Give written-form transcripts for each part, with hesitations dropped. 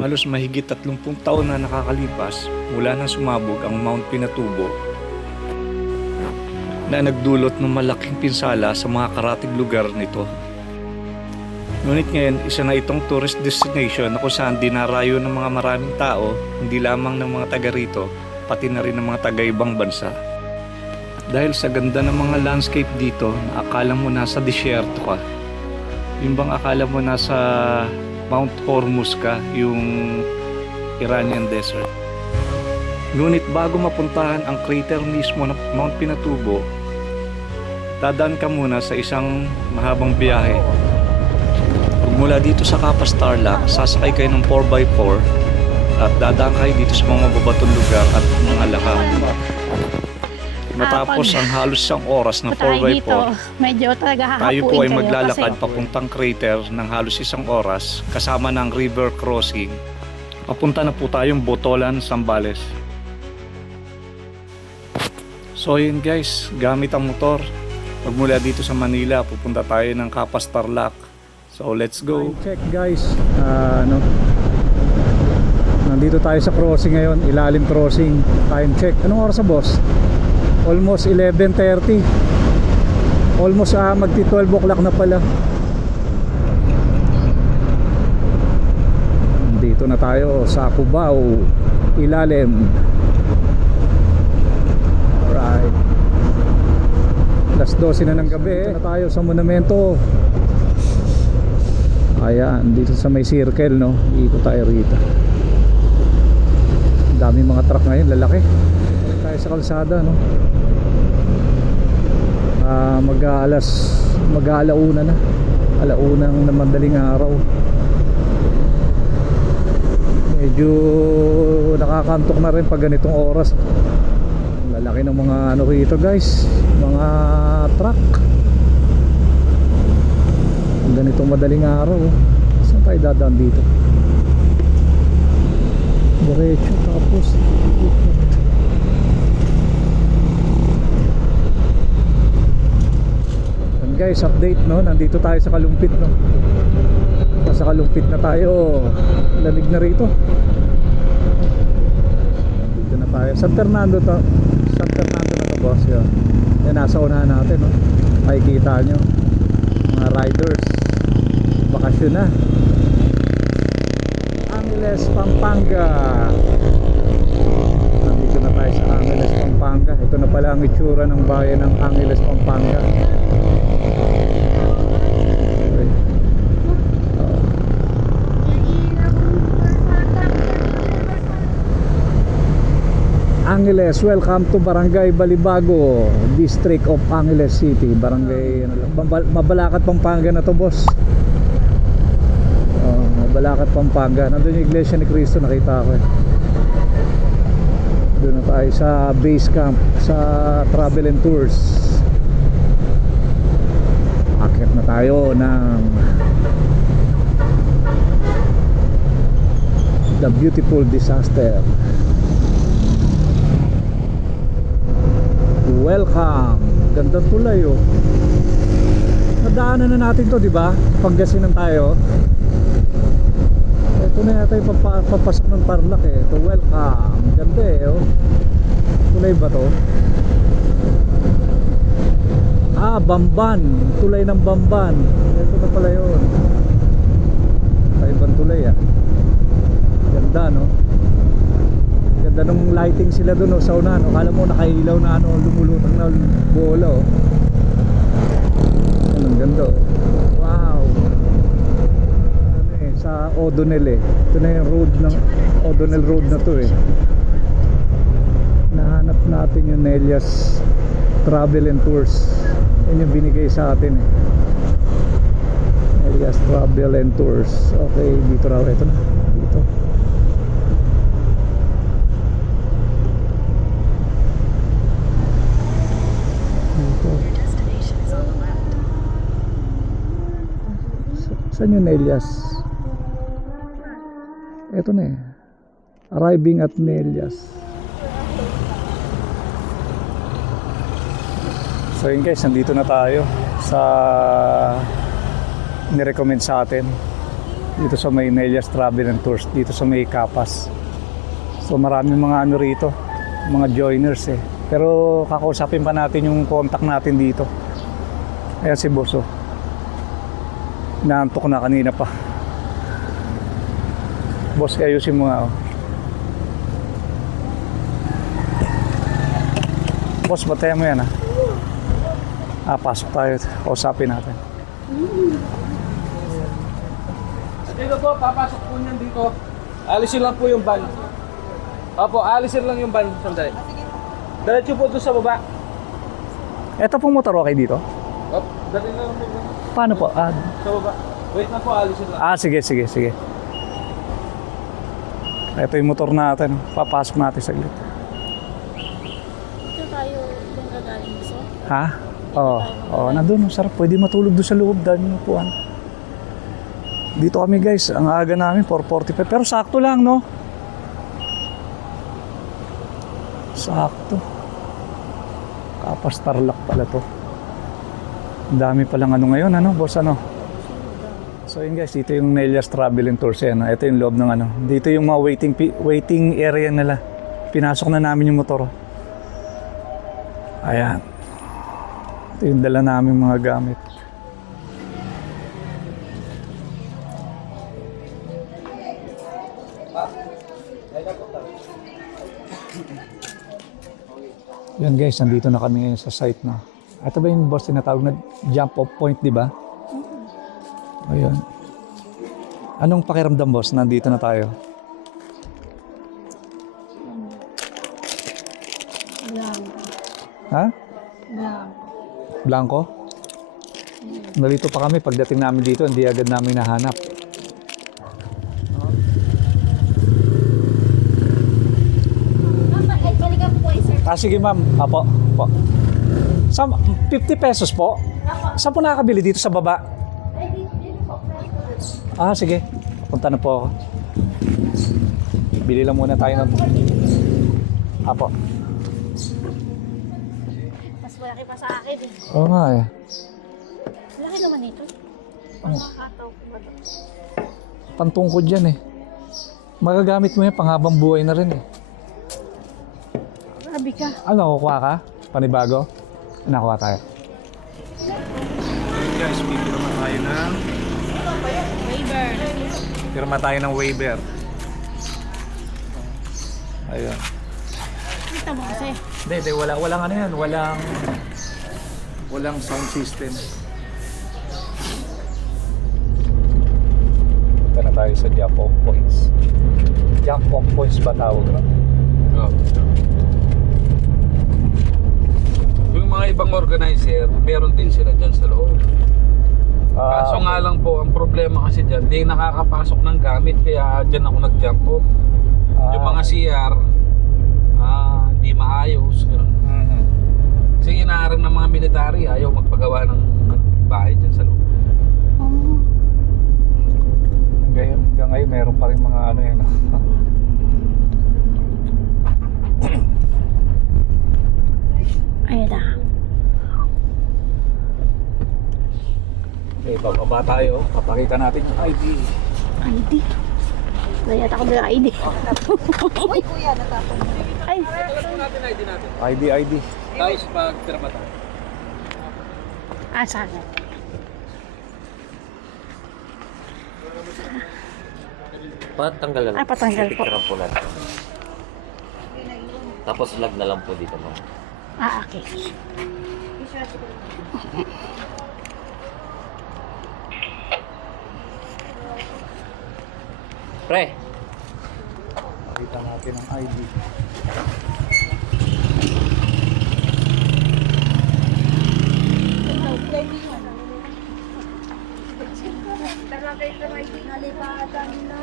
Halos mahigit 30 taon na nakakalipas mula nang sumabog ang Mount Pinatubo na nagdulot ng malaking pinsala sa mga karatig lugar nito. Ngunit ngayon, isa na itong tourist destination na kung saan dinarayo ng mga maraming tao, hindi lamang ng mga taga rito, pati na rin ng mga taga ibang bansa. Dahil sa ganda ng mga landscape dito, na akala mo nasa disyerto ka. Yung bang akala mo nasa Mount Hormuz ka, yung Iranian desert. Ngunit bago mapuntahan ang crater mismo ng Mount Pinatubo, dadaan ka muna sa isang mahabang biyahe. Mula dito sa Capas Tarlac, sasakay kayo ng 4x4 at dadaan kayo dito sa mga mababatong lugar at mga lakang. Matapos ang halos isang oras na 4x4, medyo talaga tayo po ay kayo maglalakad kasi papuntang crater ng halos isang oras kasama ng river crossing. Papunta na po tayong Botolan, Zambales. So yun guys, gamit ang motor. Pagmula dito sa Manila, pupunta tayo ng Capas Tarlac. So let's go. Check guys, nandito tayo sa crossing ngayon, Ilalim Crossing. Time check. Anong oras sa boss? Almost 11:30. Almost magti 12 o'clock na pala. Dito na tayo sa Cubao, Ilalim. Alright. Alas 12 na ng gabi. Dito na tayo sa monumento. Ayan, dito sa may circle, no? Iikot tayo rito. Dami mga truck ngayon, lalaki. Tayo sa kalsada, no? Mag-aalauna na. Alaunang na madaling araw. Medyo nakakantok na rin pag ganitong oras. Lalaki ng mga ano rito guys, mga truck. Ganitong madaling araw. Saan tayo dadaan dito? Diretso tapos and guys, update, no? Nandito tayo sa Kalumpit, no? Nasa Kalumpit na tayo. Lamig na rito. Dito na tayo. San Fernando to. San Fernando na to boss. Yan, nasa unahan natin, no? Makikita nyo mga riders, bakasyon na. Angeles, Pampanga. Nandito na tayo sa Angeles, Pampanga. Ito na pala ang itsura ng bayan ng Angeles, Pampanga. Okay. Angeles, welcome to Barangay Balibago, District of Angeles City. Barangay Mabalacat, Pampanga na to boss. Mabalacat, Pampanga. Nandun yung Iglesia ni Cristo, nakita ko eh. Doon na tayo sa base camp sa Travel and Tours. Akyat na tayo ng The Beautiful Disaster. Welcome. Ganda tulay oh. Nadaanan na natin to, di ba? Pangasinan tayo. Ito na yata yung papasok ng Tarlac eh. Ito, welcome. Ganda eh oh. Tulay ba to? Bamban. Tulay ng Bamban. Ito na pala yun. Ibang tulay ah. Ganda no? Ganda nung lighting sila doon oh, sa una no? Kala mo nakailaw na ano, lumulutang na bola oh. Ang ganda oh. Wow. Ano eh, sa O'Donnell eh. Ito na yung road ng O'Donnell Road na to eh. Nahanap natin yung Nelias Travel and Tours. Yan yung binigay sa atin eh. Nelias Travel and Tours. Okay, dito raw. Ito na. Dito. Saan yung Nelias? Ito na eh. Arriving at Nelias. So yun guys, nandito na tayo sa nirecommend sa atin Dito sa may Nelias Travel and Tours, dito sa may Kapas. So maraming mga ano rito, mga joiners eh. Pero kakausapin pa natin yung contact natin dito. Ayan si Boss oh. Naantok na kanina pa. Boss, ayusin mo nga oh. Boss, batayan mo yan ah. Pasok tayo. Kausapin natin. Dito po, papasok po niyan dito. Alisin lang po yung van. Opo, alisin lang yung van. Sandali. Diretso po doon sa baba. Ito pong motor okay dito? Op, dali na lang po. Paano po? Sa baba. Wait na po, alisin lang. Sige. Ito yung motor natin. Papasok natin saglit. Ito tayo kung gagaling gusto. Ha? Oo, nandun. Sarap. Pwede matulog doon sa loob. Dami ng upuan. Dito kami guys. Ang aga namin, 4:45. Pero sakto lang, no? Sakto. Kapas Tarlac pala to. Ang dami palang ano ngayon, ano? Boss, ano? So yun guys, dito yung Nelias Travel and Tours. Ano? Ito yung loob ng ano. Dito yung mga waiting area nila. Pinasok na namin yung motor. Ayan. Ito yung dala namin mga gamit. Yan guys, nandito na kami ngayon sa site na. Ito ba yung boss tinatawag na jump off point, di ba? Ayun. Anong pakiramdam boss? Nandito na tayo. Blanco. Ha? Blanco. Blanco? Nalito pa kami. Pagdating namin dito, hindi agad namin nahanap. Mama, balikan po sir. Sige ma'am. Apo. Sa 50 pesos po? Saan po nakakabili? Dito sa baba? Sige. Punta na po ako. Bili lang muna tayo ng... Apo. Mas malaki pa sa akin eh. Oo nga eh. Laki naman ito. Pangkakataw ko ba ito? Pantungkod yan eh. Magagamit mo yan panghabang buhay na rin eh. Grabe ka. Ano, kukuha ka? Panibago? Nakuha tayo. Guys, pirma tayo ng... Waiver. Pirma tayo ng waiver. Ayun. Kita mo kasi. Hindi, walang ano yan. Walang sound system. Punta na tayo sa jump off points. Jump off points ba tawag na? Yung mga ibang organizer, meron din sila dyan sa loob. Kaso nga lang po, ang problema kasi dyan, di nakakapasok ng gamit, kaya dyan ako nag-jump off. Yung mga CR, di maayos. Kasi inaarang ng mga military, ayaw magpagawa ng bahay dyan sa loob. Hanggang ngayon, meron pa rin mga ano yan. Ayun na. Okay, bababa tayo. Papakita natin yung ID. ID. Nayat ako ng ID. Uy, kuya, natapon mo. Ay. natin ID natin. ID. Tapos pag pirma tayo. Saan? Patanggal na lang. Patanggal po. Picture po natin. Tapos lag na lang po dito, ma'am. Okay. Pre! Pakita natin ang ID. Nalipatan na.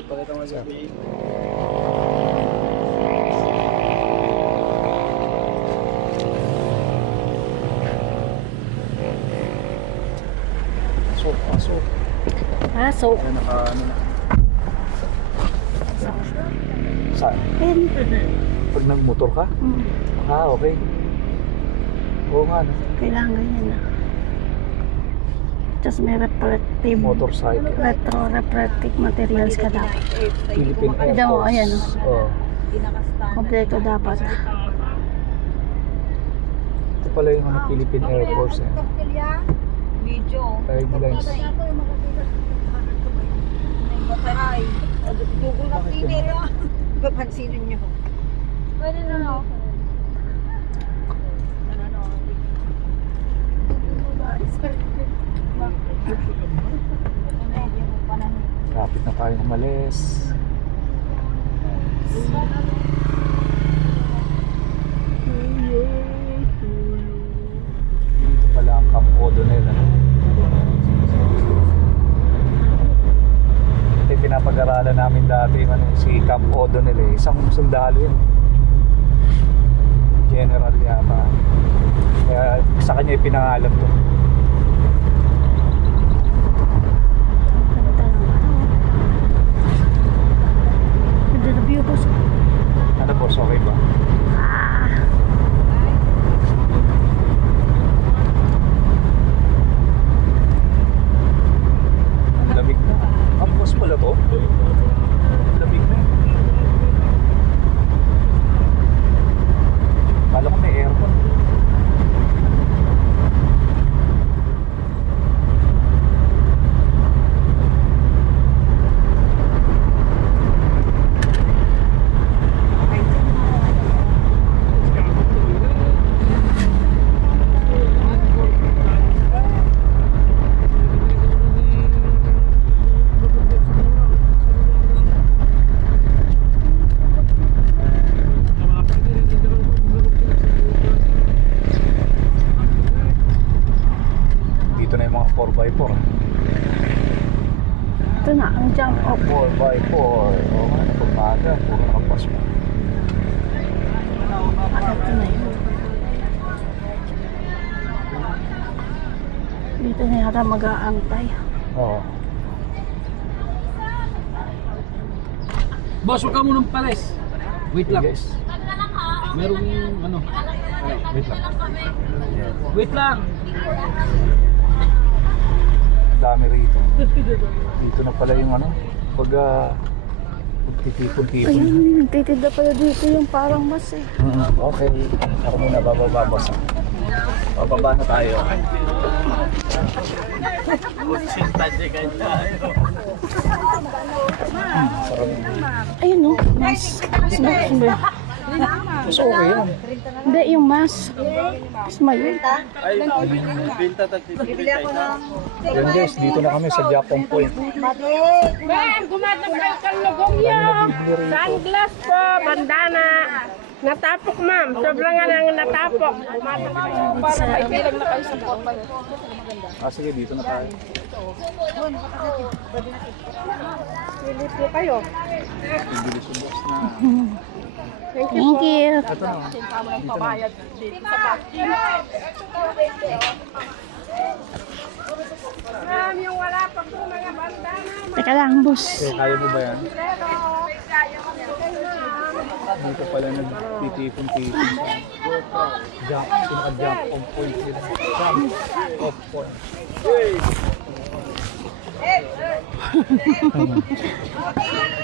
Ipakita mo siya. Pasok. Pasok. Ayan, ano na. Saan? Pag nagmotor ka? Okay. Oo nga, no? Kailangan yan na. Tapos may reflective, Motorcycle. reflective materials ka dapat. Philippine Air Tignan mo, Force. ayan, Oh. Kompleto dapat. Ito pala yung ano, Philippine Air Force eh. Guidelines. Papansinin niyo. Pwede na no? Kapit na tayong umalis. Dito pala ang Camp O'Donnell. Ano? Ito yung pinapag-aralan namin dati ano, si Camp O'Donnell eh. Isang sundalo yun. General yata. Kaya sa kanya ipinangalan to. Ganda na view, boss. Ano boss, okay ba? Lamig na. Ang boss pala to. Lamig na. Kala ko may aircon. Dito na yung mga 4x4. Ito na, ang jump off. 4x4. O nga, pagmaga. Puro nakapas mo. Ito na yun. Dito na yata mag-aantay. Oo. Boss, huwag ka munang pares. Wait lang. Yes. Merong ano. Wait lang. Wait lang. Dami rito. Dito na pala yung ano. Pag magtitipon-tipon. Ayun, nagtitinda pala dito yung parang mas eh. Okay. Ako muna bababa boss. Bababa na tayo. Sarap. Ayun no, mas. Mas ba? Mas okay yan. Hindi, yung mas. Mas mayon. Yan guys, dito na kami sa Japon Point. Ma'am, gumatang kayo kang lugong yun. Sunglass po, bandana. Natapok ma'am, sobrang nga nang natapok. Gumatang kayo para may bilang na kayo sa portal. Sige, dito na tayo. Pilip po kayo. Bibilis yung boss na. Thank you. Ito na. Pabayad dito sa parking. Ma'am, yung wala pa po mga bandana. Teka lang, boss. Kaya mo ba yan? Pero, Dito pala nagtitipon-tipon sa jump, pinaka-jump on point sila. Jump off point.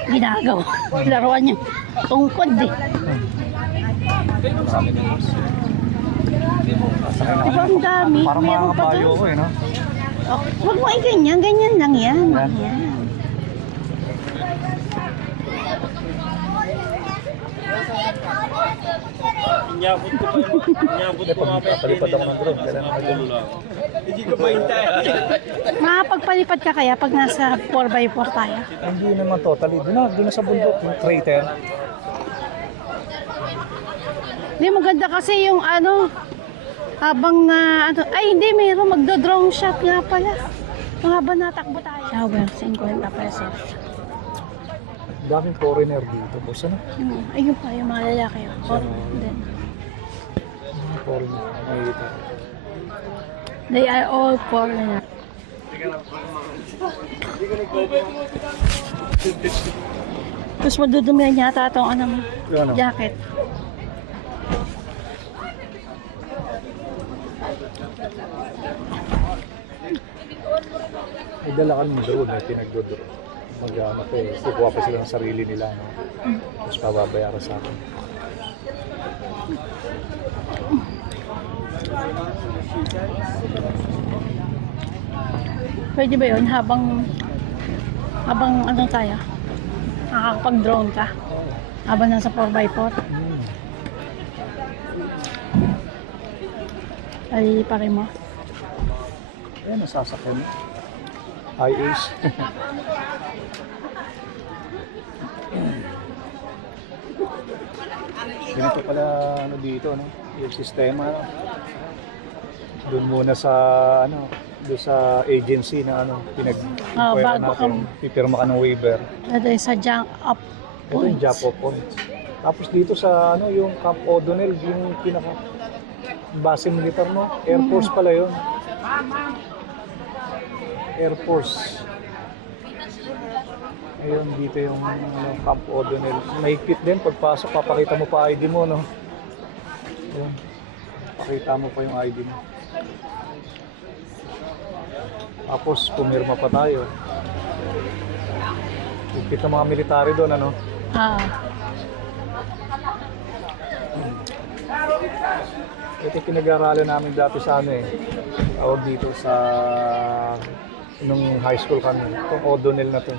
Ginagawa. Laruan niya. Tungkod eh. Marami na boss. Sakay na Diba ang dami? Parang mga Meron pa kabayo doon. ko eh, no? Oh, huwag mo ganyan. Ganyan lang yan. Yan. Yan. Palipad ako ng drone. Kailangan Makapagpalipad ka kaya pag nasa 4x4 tayo? Hindi naman totally. Doon na sa bundok, yung crater. Hindi, maganda kasi yung ano, habang na, ano, ay hindi, mayroon magdo-drone shot nga pala. Habang natakbo tayo. Shower, 50 pesos. Daming foreigner dito, boss. Ano? Ayun pa, yung mga lalaki. Oh, then, Foreigner. Nakikita. they are all foreigner. Tapos madudumihan yata itong ano mo, Yung ano? jacket. May dala kami doon, may pinagdodoro. Mag-ano pa eh, kukuha pa sila ng sarili nila. No? Tapos pababayaran sa akin. Pwede ba yun habang ano tayo? Nakakapag-drone ka? Habang nasa 4x4? Ay, pare mo. Ayan, nasasakyan. I-Ace. Ganito pala ano dito, no? Yung sistema. No? Doon muna sa ano, doon sa agency na ano, pinag-inquire bago natin. Pipirma ka ng waiver. Ito yung sa junk up Ito yung points. Japo Point. Tapos dito sa ano, yung Camp O'Donnell, yung pinaka base militar, no? Air Force pala yun. Air Force. Ayun, dito yung ano, Camp O'Donnell. Mahigpit din, pagpasok, papakita mo pa ID mo, no? Ayun. Pakita mo pa yung ID mo. Tapos, pumirma pa tayo. Higpit ng mga military doon, ano? Ito pinag-aaralan namin dati sa ano eh. Tawag dito sa nung high school kami. Itong O'Donnell na to.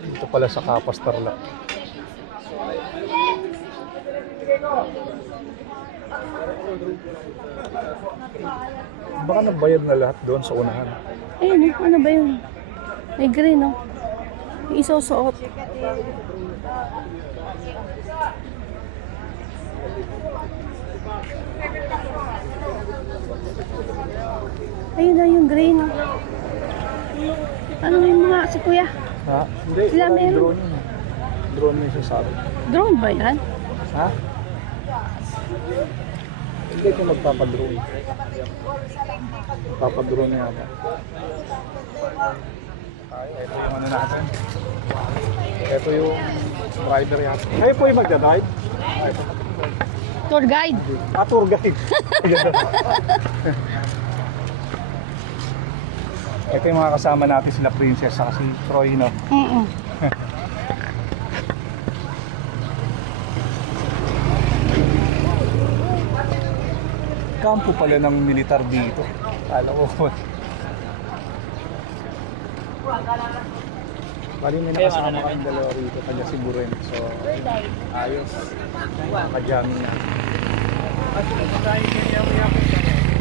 Dito pala sa Capas Tarlac. Baka nabayad na lahat doon sa unahan. Ayun, ano ba yun? May green, no? May isusuot. Ayun na yung green. Ano yung mga si kuya? Ha? Hindi, Sila wala yung meron. drone yun. Drone yung sasabi. Drone ba yan? Ha? Hindi ko magpapadrone. Papadrone na yata. Ay, ito yung ano natin. Ito yung driver yata. Ay, po yung magdadrive. Ay, ito. Tour guide. Ah, tour guide. Ito yung mga kasama natin, sila Princess, saka si Troy, no? Kampo pala ng militar dito. Kala ko. Bali may nakasama kang dalawa rito, kanya si Buren. So, ayos. Nakajamming na.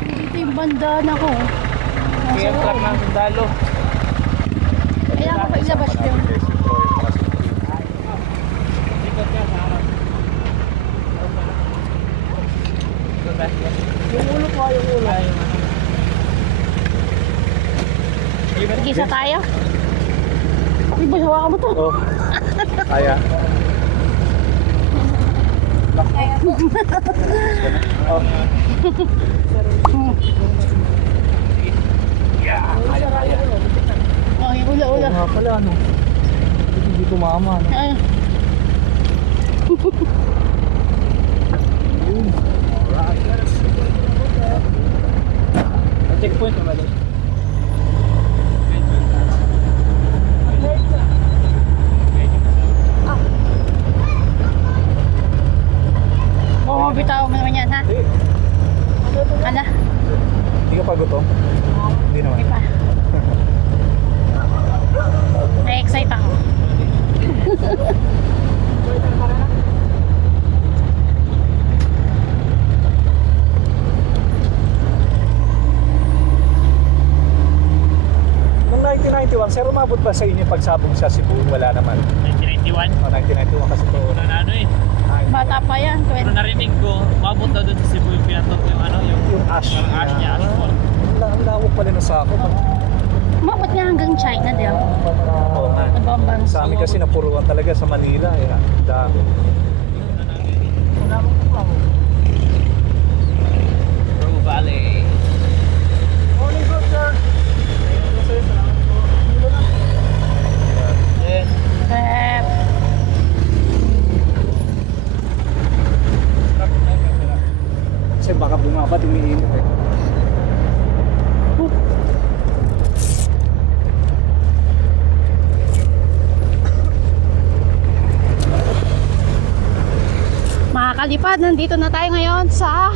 Dito yung bandana ko. Kaya ang truck ng sundalo. Kailangan ko ba ilabas yun? Yung ulo ko, yung ulo. Mag-isa tayo? Di ba, hawakan mo to? Oh. Kaya. Oh. Oh, yung ula-ula. Oo nga pala, ano? Hindi tumama, no? Ay. Checkpoint naman doon. Oo, bitaw mo naman yan, ha? Ala, Hindi ka pa gutom? Hindi naman. di pa. Na-excite ako. Noong 1991, sir, umabot ba sa inyo yung pagsabong sa Cebu? Wala naman. 1991? Oh, 1991 kasi ito. Wala na ano eh. Bata pa yan, Pero narinig ko, umabot daw doon sa Cebu yung pinatok yung ano, Yung ash. parang ash niya, ash fall. Ang lawak pala ng sako. Umabot nga hanggang China, di ba? Oo nga. Nabambang. Sa amin kasi napuruan talaga sa Manila. Eh. Dami. Pearl Valley. Morning, good sir. Eh, Kasi baka bumabat, umiinit eh. kalipad, nandito na tayo ngayon sa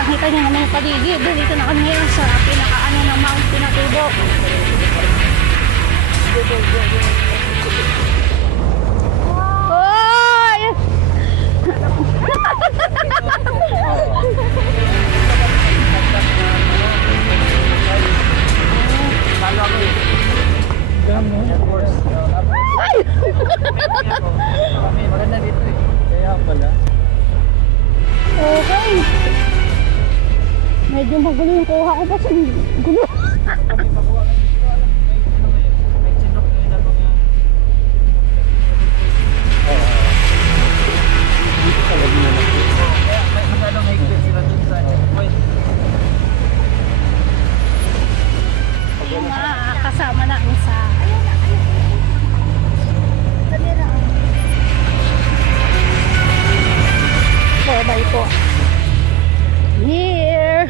Nakita niyo naman yung paligid. Dito na kami ngayon sa pinakaano ng Mount Pinatubo. Hoy! Maganda dito eh. Kaya pala. Okay. Medyo magulo yung kuha ko kasi gulo. Yung mga kasama namin sa Bye po. Here.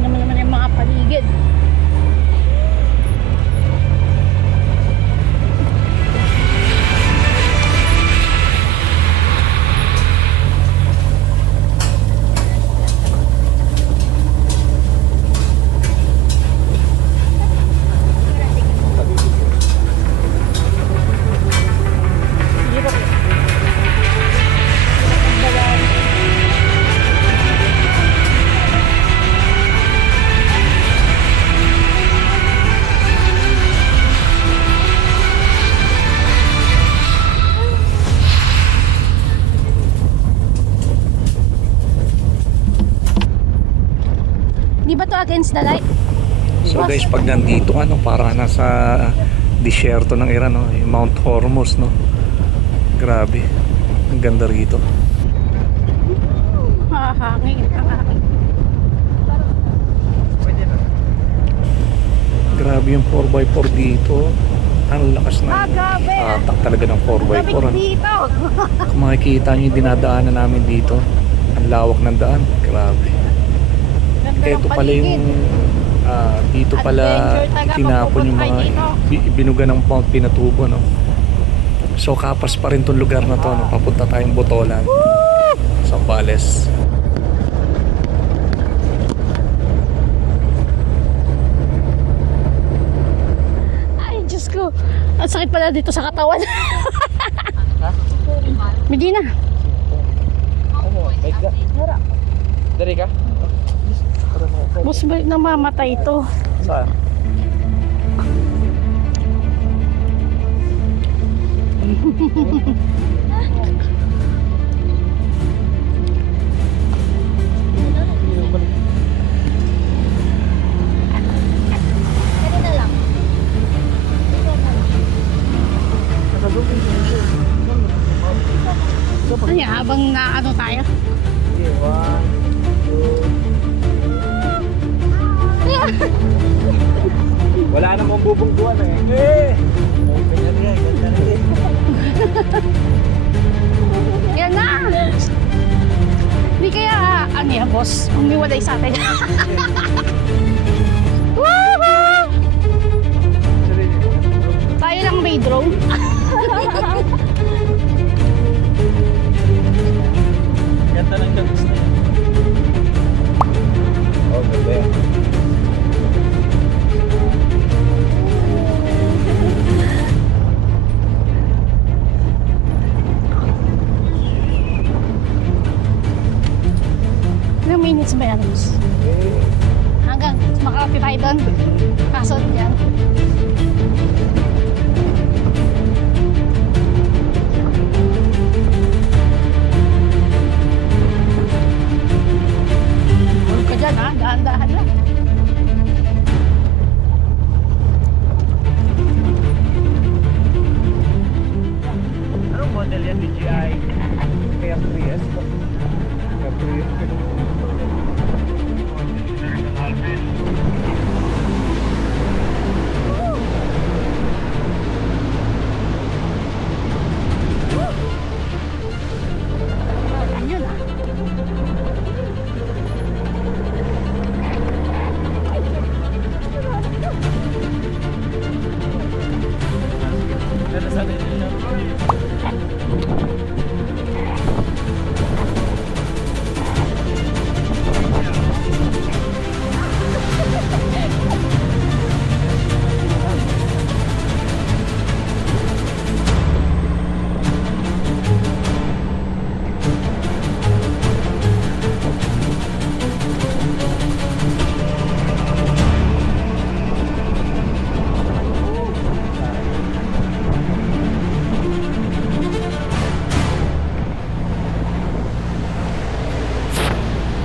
Naman yung mga paligid. Di ba to against the light? So guys, pag nandito ano, para nasa disyerto ng Iran, no? Yung Mount Hormuz, no? Grabe. Ang ganda rito. Hangin. Grabe yung 4x4 dito. Ang lakas na Grabe. atak talaga ng 4x4. Ano? Dito. Kung makikita nyo yung dinadaanan namin dito, ang lawak ng daan. Grabe. Ito pala yung dito pala tinapon yung mga binuga ng Mount Pinatubo, no? So kapas pa rin tong lugar na to, no? Papunta tayong Botolan, Zambales. Ay, Diyos ko. Ang sakit pala dito sa katawan. Medina. Dari ka? Mas namamatay ito. Saan? Ay, habang na ano tayo. Wala namang bubungguan eh. Yan na! Hindi kaya, ano yan, boss? Umiwalay sa atin. Woohoo! Tayo lang may drone. Ganda lang yung gusto. Oh, gabi. Ilang minutes ba yan, boss? Hanggang makarating tayo doon. Kaso yan. Huwag ka dyan, ha? Dahan-dahan lang. Anong model yan? DJI Air 3S? Air 3S? Yun, ha?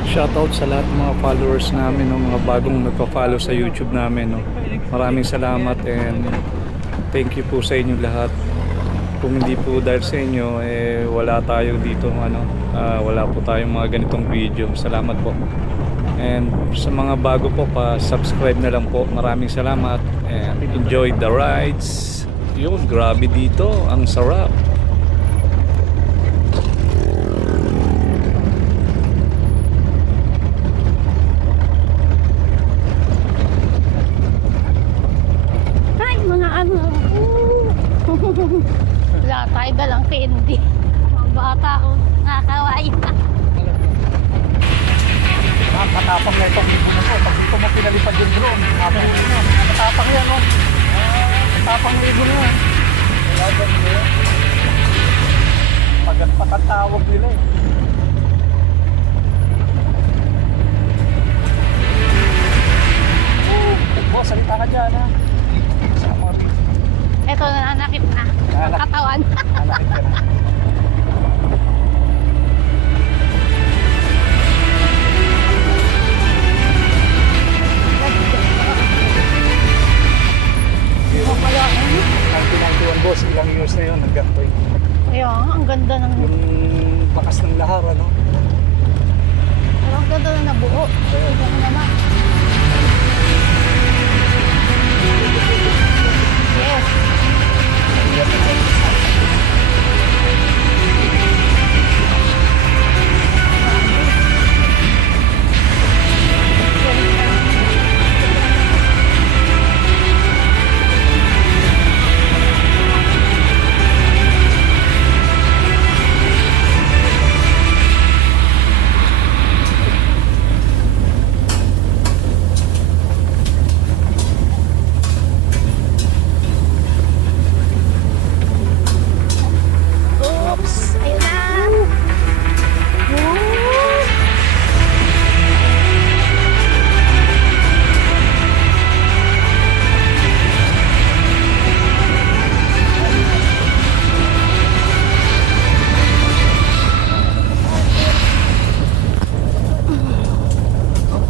Shoutout sa lahat ng mga followers namin, no, mga bagong nagpa-follow sa YouTube namin. No. Maraming salamat and thank you po sa inyong lahat. Kung hindi po dahil sa inyo, wala tayo dito, wala po tayong mga ganitong video. Salamat po. And sa mga bago po, pa-subscribe na lang po. Maraming salamat and enjoy the rides. Yun, grabe dito. Ang sarap. Ay, mga ano. Wala tayo dalang candy. Mga bata, nakakawain na. Katapang na itong ibon na to. Pag ito mo pinalipad yung drone, katapang yan, no? Katapang na ibon na. Pagkatawag nila eh. Boss, salita ka dyan, ha? Ito, nananakit na. Ang katawan. Nanakit ka na. Kaya, 1991 boss, ilang years na yun, nagganto eh. ayun, ang ganda ng... Yung bakas ng lahar, ano? Pero ang ganda na nabuo. Tignan mo naman. Yes. Oops! Ayun na! Woo!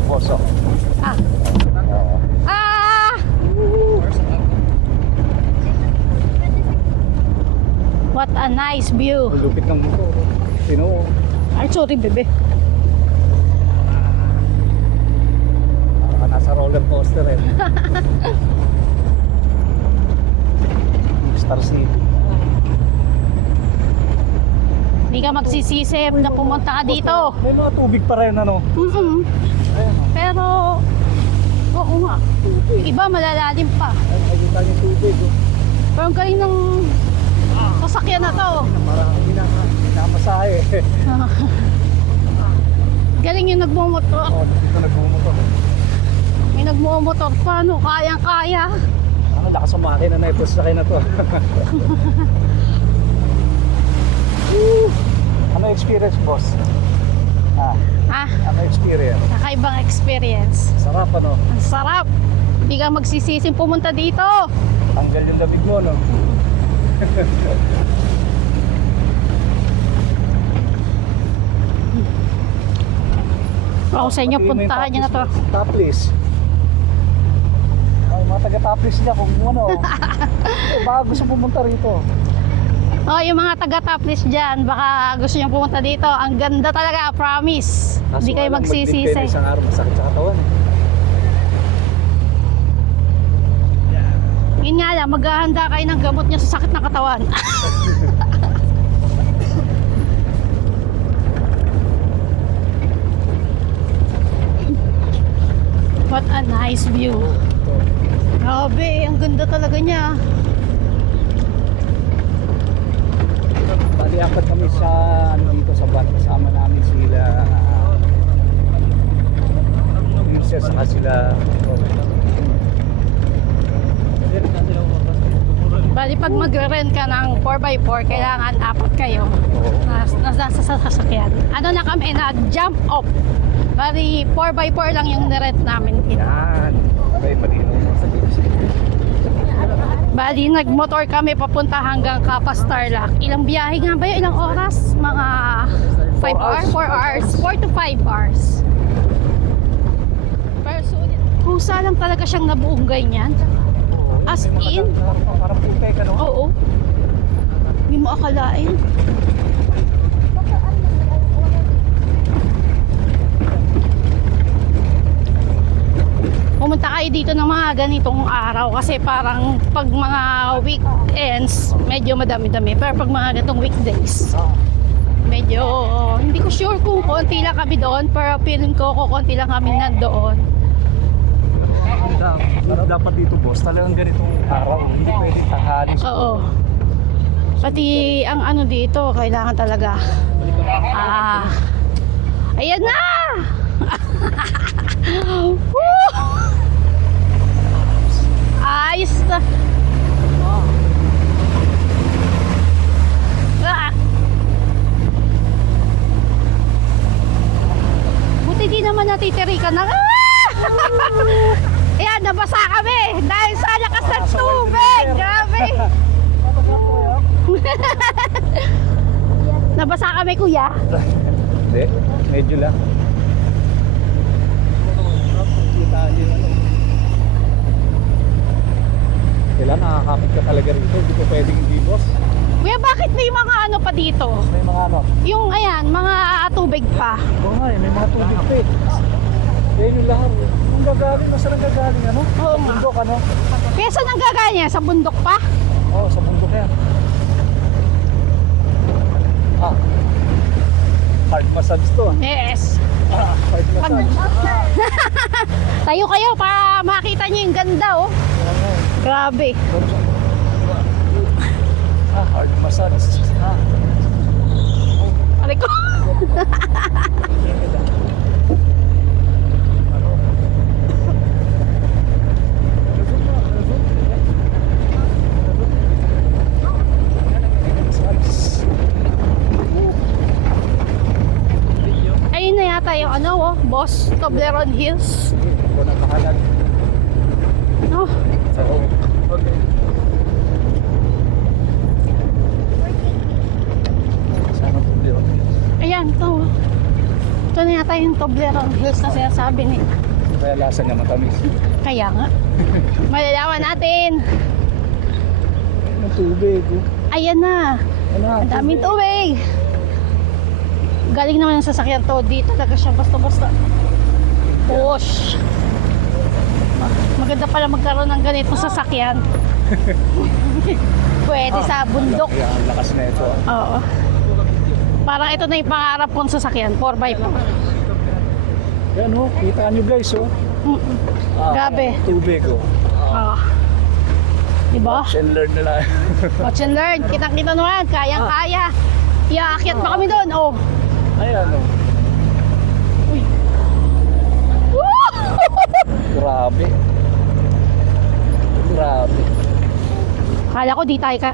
Boss, oh. Ah! Ah! What a nice view! Ang lupit ng motor. Sino? Ay, sorry, bebe. Nasa roller coaster eh. Star City. Hindi ka magsisisi na pumunta ka dito. May mga tubig pa rin, ano? Mm-mm. Ayan, oh. Pero, oo nga. Iba malalalim pa. Ayun lang yung tubig. Oh. Pero ang galing ng sasakyan na to. Parang minamasahe. Galing yung nagmumotor. Oh, dito nagbumotor. May nagmumotor pa, no? Kayang-kaya. Ang lakas ng makina na ito sa na to. Ano experience, boss? Ano experience? Kakaibang experience. Sarap, ano? Ang sarap. Hindi ka magsisising pumunta dito. Tanggal yung labig mo, no? Ako sa inyo, puntahan nyo na to. Topless. Ay, mga taga-topless niya kung ano. Baka gusto pumunta rito. Oh, yung mga taga-topless dyan, baka gusto nyo pumunta dito. Ang ganda talaga, promise. Hindi kayo magsisisi. Isang araw masakit sa katawan. Yun nga lang, maghahanda kayo ng gamot nyo sa sakit ng katawan. What a nice view. Grabe, ang ganda talaga niya. dito sa bar. Kasama namin sila Princess saka sila Bali, pag mag-rent ka ng 4x4, kailangan 4 kayo. Nasa sasakyan. Ano na kami, nag-jump off. Bali, 4x4 lang yung nirent namin. yan. Okay, palino. Bali, nag-motor kami papunta hanggang Kapas Tarlac. Ilang biyahe nga ba yun? Ilang oras? Mga 5 hours? 4 hours? 4 to 5 hours. Pero sulit. Kusa lang talaga siyang nabuong ganyan. As in? Parang putek, ano? Oo. Hindi mo akalain. Pumunta kayo dito ng mga ganitong araw kasi parang pag mga weekends, medyo madami-dami. Pero pag mga ganitong weekdays, medyo hindi ko sure kung konti lang kami doon, pero feeling ko konti lang kami nandoon. Dapat dito, boss, talagang ganitong araw. Hindi pwede tanghali. Oo. Pati ang ano dito, kailangan talaga. Ayan na! Woo! Ayos na. Buti di naman natitirikan na. Ayan, nabasa kami dahil sa lakas ng tubig. Grabe. Nabasa kami, kuya. Hindi, medyo lang. Kailangan nakakapit ka talaga rito. Hindi ko pwedeng hindi, boss. Kuya, bakit may mga ano pa dito? May mga ano. Yung ayan, mga tubig pa. Oo nga, may mga tubig pa eh. Yan yung lahat. Kung gagaling, nasa nagagaling, ano? Oo Sa nga. bundok, ano? Kaya saan ang gaganya? Sa bundok pa? Oo, sa bundok yan. Hard massage to. Yes. Hard massage. Tayo kayo para makita niyo yung ganda, oh. Grabe. Hard massage. Aray ko. Ayun na yata yung ano, oh, Boss Toblerone Hills. Ako na kahalag. No? Sa loob. Okay. Saan ang problema? Ayan, to. Ito na yata yung Toblerone Hills na sinasabi ni. Kaya lasa niya matamis. Kaya nga. Malalaman natin. Ang tubig. Ayan na. Ano? Ang daming tubig. Galing naman yung sasakyan to. Di talaga siya basta-basta. Push. Maganda pala magkaroon ng ganitong sasakyan. Pwede sa bundok. Kaya ang lakas na ito. Oo. Parang ito na yung pangarap kong sasakyan. 4x4. Yan oh, kita nyo guys oh. Grabe. Tubig oh. Oo. Diba? Watch and learn na lang. Watch and learn. Kitang-kita naman. Kayang-kaya. Iaakyat pa kami doon. Oh. Ayan oh. Uy. Grabe. Grabe. Kala ko di tayo ka.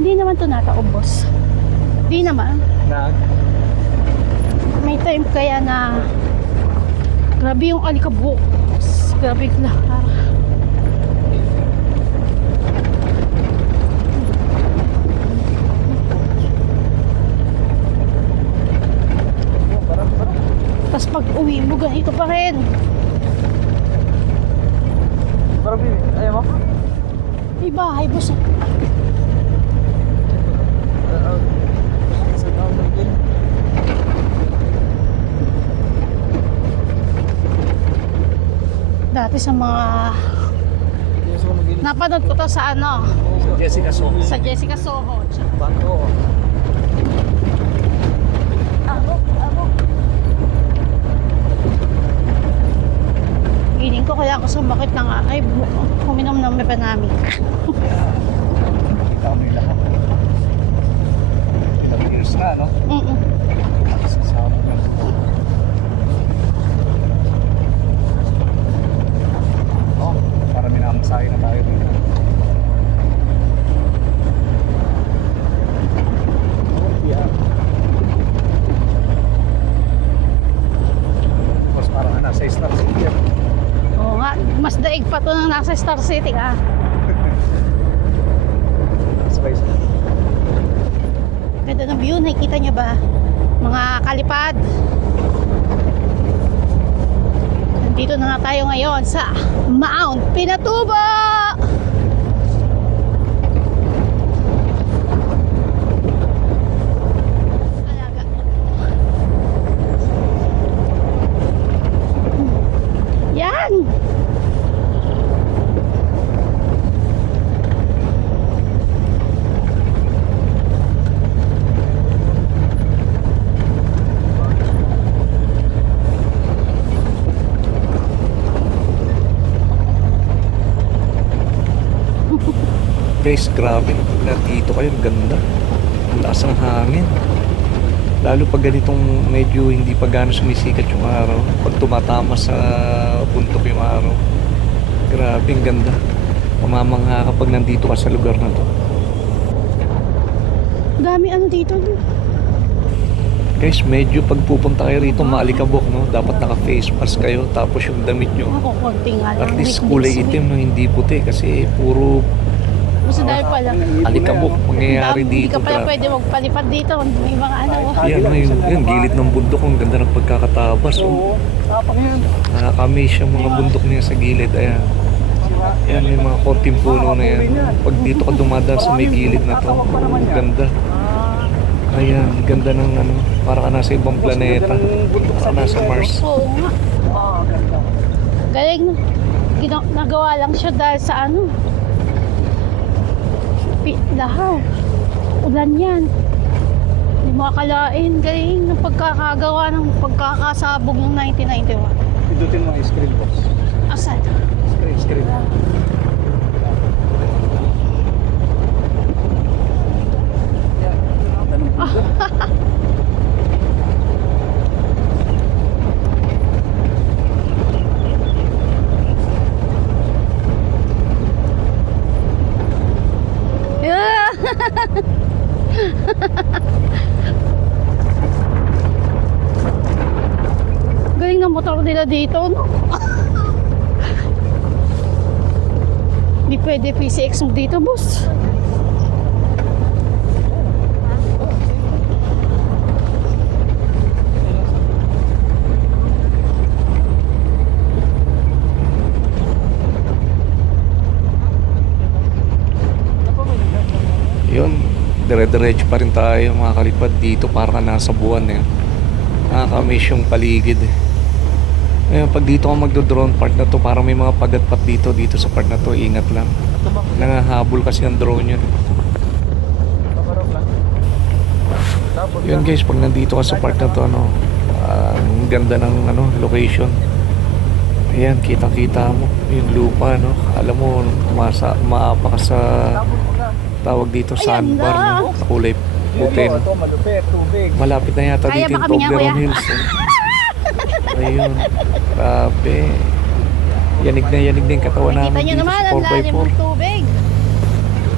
Hindi naman to nataob, boss. Hindi naman. Na, May time kaya na grabe yung alikabok. Grabe yung lahar. Tapos pag uwi mo, ganito pa rin. parang ayaw mo? May bahay, boss. Dati sa mga napanood ko to sa ano, Jessica Soho. sa Jessica Soho. Bato. Feeling ko kaya ako sumakit ng ay uminom ng mepanami. Kita mo yung lahat. Tapos na, no? Sasabog na. Oh, para minamasahe na tayo dito. Yeah. Tapos parang nasa Star City. Oo nga, mas daig pa to nang nasa Star City ka. Space. Ganda ng view, nakikita niyo ba? Mga kalipad. Nandito na nga tayo ngayon sa Mount Pinatubo! Alaga. Yan! Guys, grabe. Nandito kayo, ang ganda. Ang lakas ng hangin. Lalo pag ganitong medyo hindi pa gaano sumisikat yung araw. Pag tumatama sa puntok yung araw. Grabe, ang ganda. Mamamangha kapag nandito ka sa lugar na to. Dami ano dito, no? Guys, medyo pag pupunta kayo rito, maalikabok, no? Dapat naka-face mask kayo. Tapos yung damit nyo, Ako, konti nga lang. at least kulay itim, no? Hindi puti. Kasi puro Gusto dahil pala. alikabok mangyayari Hindi dito. ka pala Grabe. pwede magpalipad dito. May mga ano. Yan, yung gilid ng bundok, ang ganda ng pagkakatabas. Oh. Tapang yan. Nakakamiss yung mga bundok niya sa gilid. Ayan. Yan yung mga konting puno na yan. Pag dito ka dumadaan sa may gilid na to, ang ganda. Ayan, ganda ng ano, para ka nasa ibang planeta. Para nasa Mars. Oo nga. Galing, no? Nagawa lang siya dahil sa ano. Lahar. Ulan yan. Hindi mo akalain. Galing ng pagkakagawa ng pagkakasabog ng 1991. Pindutin mo yung screen box. Asan? Screen. Galing ng motor nila dito, no? Hindi pwede PCX mo dito, boss. Yun, dire-diretso pa rin tayo mga kalipad dito para ka nasa buwan eh. Nakakamiss yung paligid eh. Ngayon, pag dito ka magdo-drone part na to, parang may mga pagatpat dito sa part na to, ingat lang. Nangahabol kasi ang drone yun. Yun guys, pag nandito ka sa part na to, ano, ang ganda ng ano, location. Ayan, kitang-kita mo yung lupa, no? Alam mo, maapa ka sa tawag dito, Ayan sandbar, na. no? Kulay puti, no? Ito, malupit, tubig. Malapit na yata Kaya dito ba yung kami niya, Toblerone kuya? Hills. Ayun, grabe. Yanig na yung katawan Nakita namin nyo dito naman, sa ang lalim 4x4. ng tubig.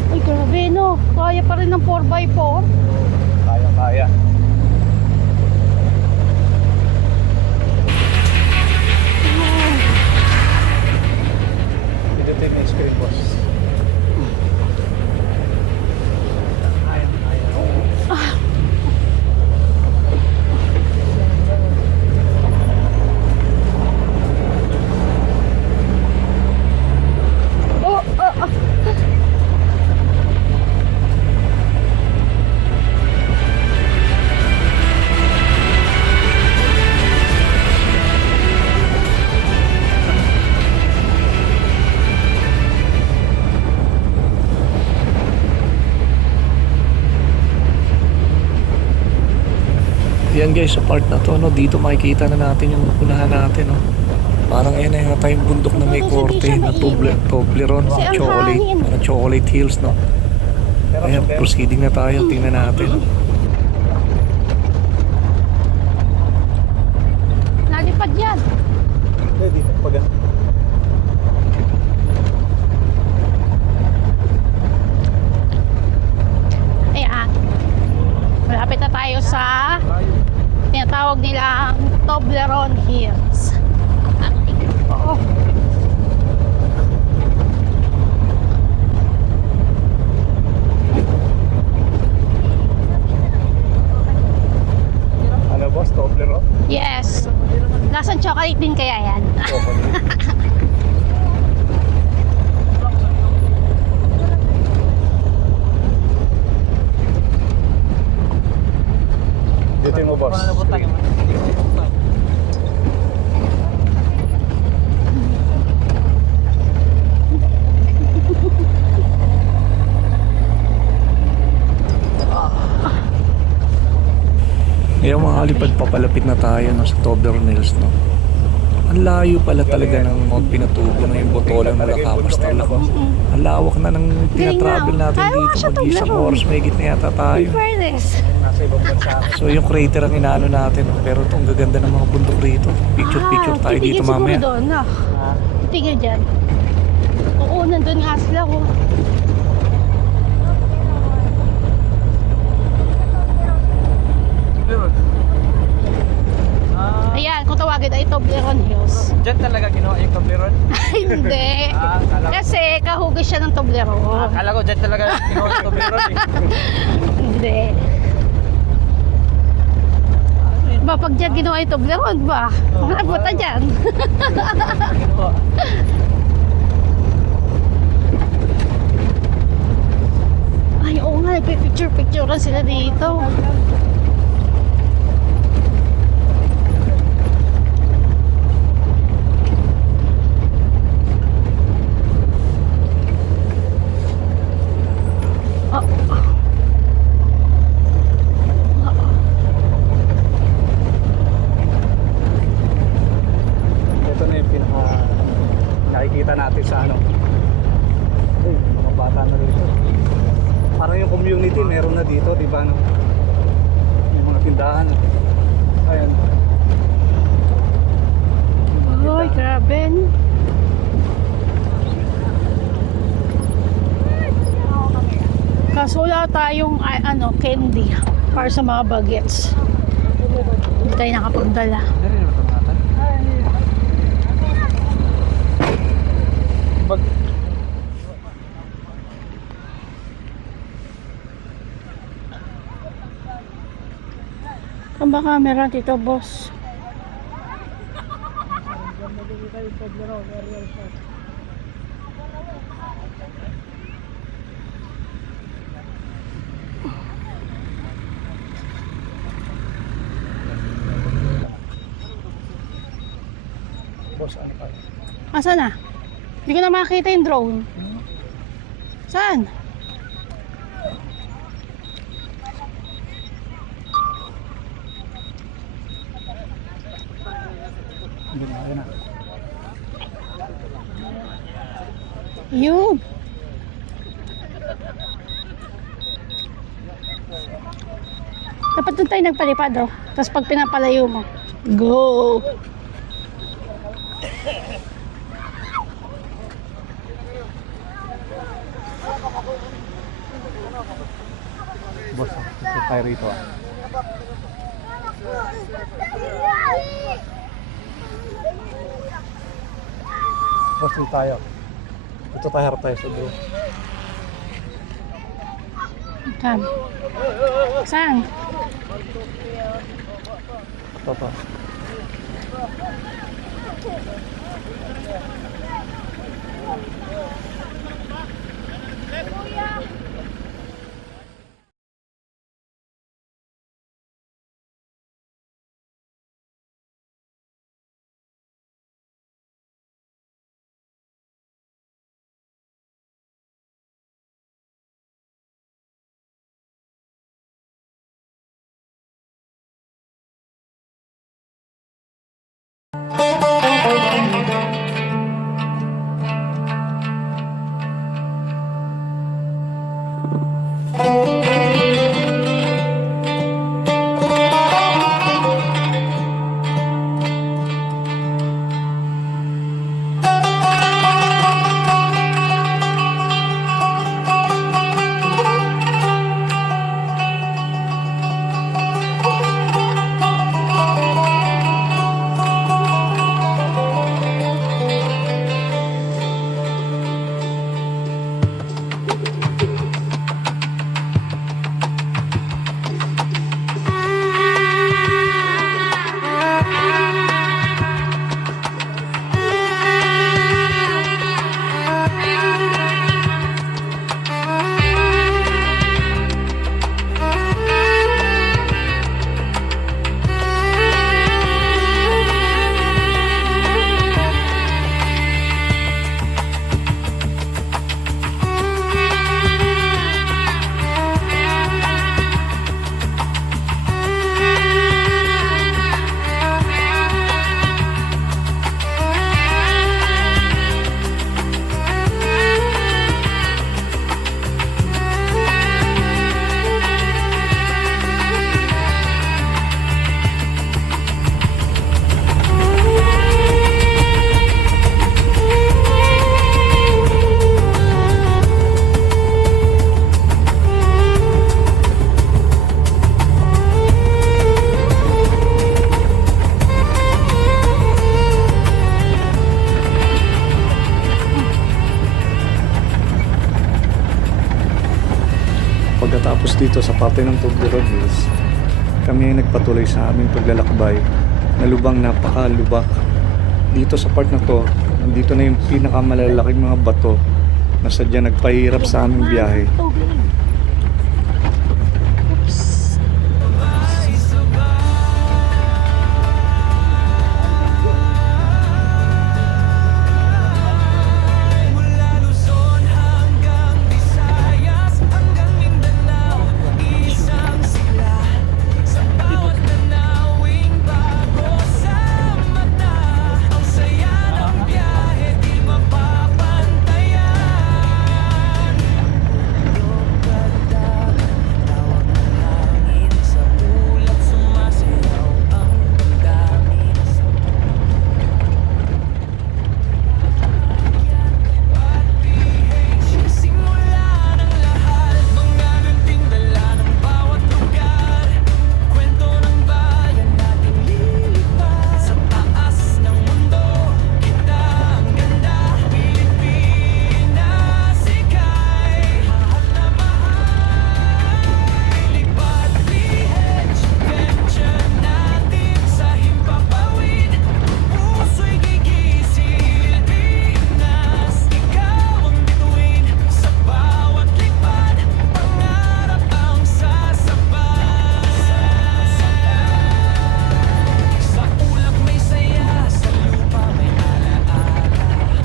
Uy, grabe, no? Kaya pa rin ng 4x4. Kaya. Pindutin mo yung screen box. Oh, oh, oh. Yan guys, sa part na to, no, dito makikita na natin yung unahan natin, no. Parang ayan na yata yung bundok na may Pero hindi korte siya na Toblerone, Kasi ang hangin. chocolate hills, no. Ayan, proceeding na tayo, tingnan natin. Lapad yan. Dito pag Ayan. Malapit na tayo sa tinatawag nilang Toblerone Hills. Oh. ano boss, Toblerone? Yes. Lasang chocolate din kaya yan. Dito mo boss. Ngayon mga kalipad, papalapit na tayo no, sa Toblerone Hills. No? Ang layo pala talaga ng Mount Pinatubo na yung Botolan mula Kapastarlac. Ang lawak na ng tinatravel natin Kaya nga dito. siya, Mag-isang Toblerone. oras may na yata tayo. Fairness. So yung crater ang inaano natin. No? Pero ito ang gaganda ng mga bundok rito. Picture tayo dito titigil mamaya. siguro doon, no? Titigil dyan. Oo, nandun nga sila. Oh. Ayan, kung tawagin ay Toblerone Hills. Diyan talaga ginawa yung Toblerone? Hindi. Kasi kahugis siya ng Toblerone. Akala ko diyan talaga ginawa yung Toblerone eh. Hindi. Ba, pag dyan ginawa yung Toblerone ba? Mga buta dyan. Ay, oo nga, nagpipicture-picturean sila dito. Ito na yung pinaka nakikita natin sa ano. Ay, mga bata na dito. Parang yung community meron na dito, di ba? No? Yung mga tindahan. Ayan. Ay, grabe. Kaso wala tayong candy para sa mga bagets. Hindi tayo nakapagdala. Kung ba camera dito, boss? Boss, ano pa? Asa na? Hindi ko na makita yung drone. Saan? Hindi na, ayun na. Yun. Dapat doon tayo nagpalipad, oh. Tapos pag pinapalayo mo, go! Boss, ito tayo rito ah. Boss, ito tayo. Ito tayo, harap tayo sa drone. Saan? Saan? Ito pa. pagkatapos dito sa parte ng Toblerone Hills, kami ay nagpatuloy sa aming paglalakbay na lubang napakalubak. Dito sa part na to, nandito na yung pinakamalalaking mga bato na sadya nagpahirap sa aming biyahe.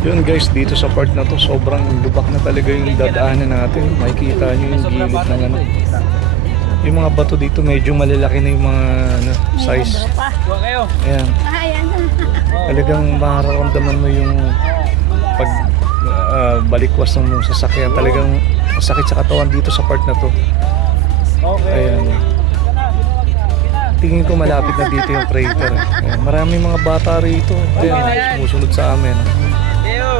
Yun guys, dito sa part na to, sobrang lubak na talaga yung dadaanan natin. Makikita nyo yung gilid ng ano. Yung mga bato dito medyo malalaki na yung mga size. Huwag kayo. Ayan. Ayan. Talagang mararamdaman mo yung pag balikwas ng sasakyan. Talagang masakit sa katawan dito sa part na to. Ayan. Tingin ko malapit na dito yung crater. Ayan. Maraming mga bata rito. Ayan, sumusunod sa amin. Ew.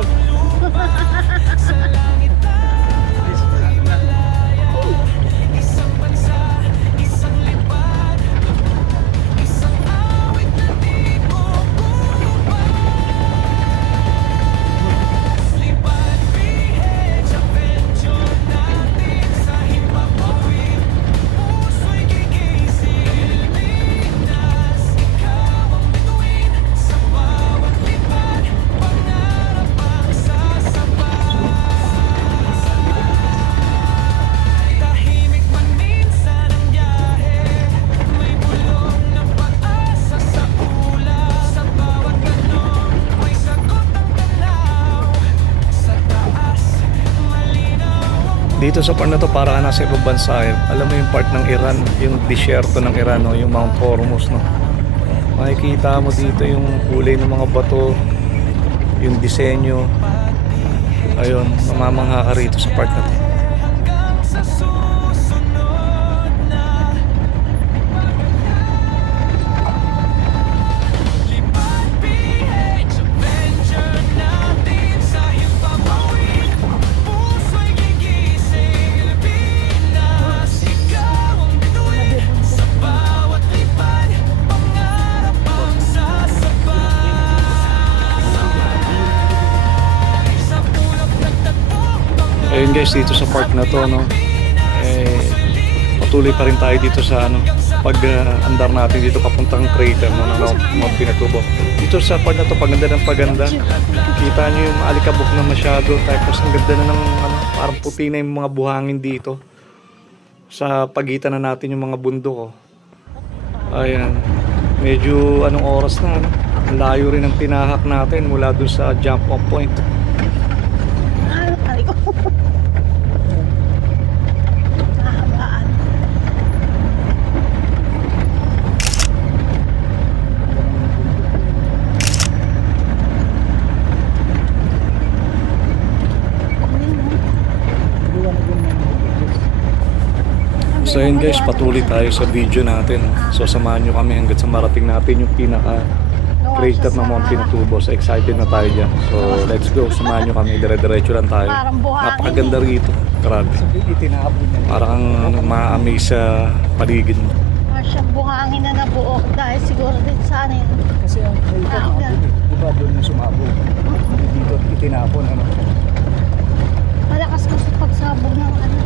Dito sa part na to, para ka nasa ibang bansa. Alam mo yung part ng Iran, yung disyerto ng Iran, no? Yung Mount Hormuz, no? Makikita mo dito yung kulay ng mga bato, yung disenyo. Ayun, mamamangha ka rito sa part na to. Ayun guys, dito sa park na to, no, patuloy pa rin tayo dito sa pag-andar natin dito papuntang crater, no, ng Mount Pinatubo. Dito sa park na to, paganda ng paganda. Kita nyo yung alikabok na masyado, tapos ang ganda na ng parang puti na yung mga buhangin dito sa pagitan na natin yung mga bundok. Ayan, medyo anong oras na, no? Layo rin ang tinahak natin mula dun sa jump off point. So yun guys, patuloy tayo sa video natin. So samahan nyo kami hanggang sa marating natin yung pinaka crater ng Mount Pinatubo. So excited na tayo dyan. So let's go, samahan nyo kami, dire-diretso lang tayo. Napakaganda rito, grabe. Parang ma-amaze sa paligid mo. Siyang buhangin na nabuo dahil siguro din sana yun. Kasi ang crater diba doon na sumabog. Dito itinapon, ano. Malakas kasi pagsabog ng ano.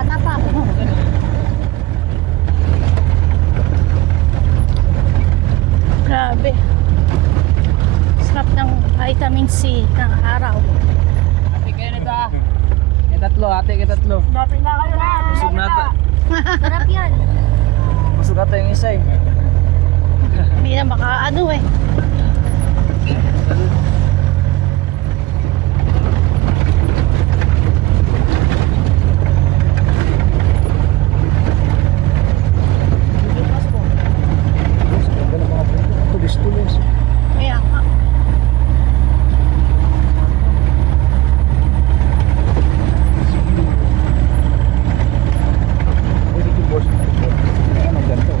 Bata pa ako. Grabe. Sarap ng vitamin C ng araw. Ate kayo nito ah. Kitatlo, ate kitatlo. Dating na kayo na. Busog na ata. Sarap yan. Busog ata yung isa eh. Hindi na makaano eh. Ganda ng mga tulis-tulis. Kaya nga. Pwede yung boss. Ayan, ang ganito.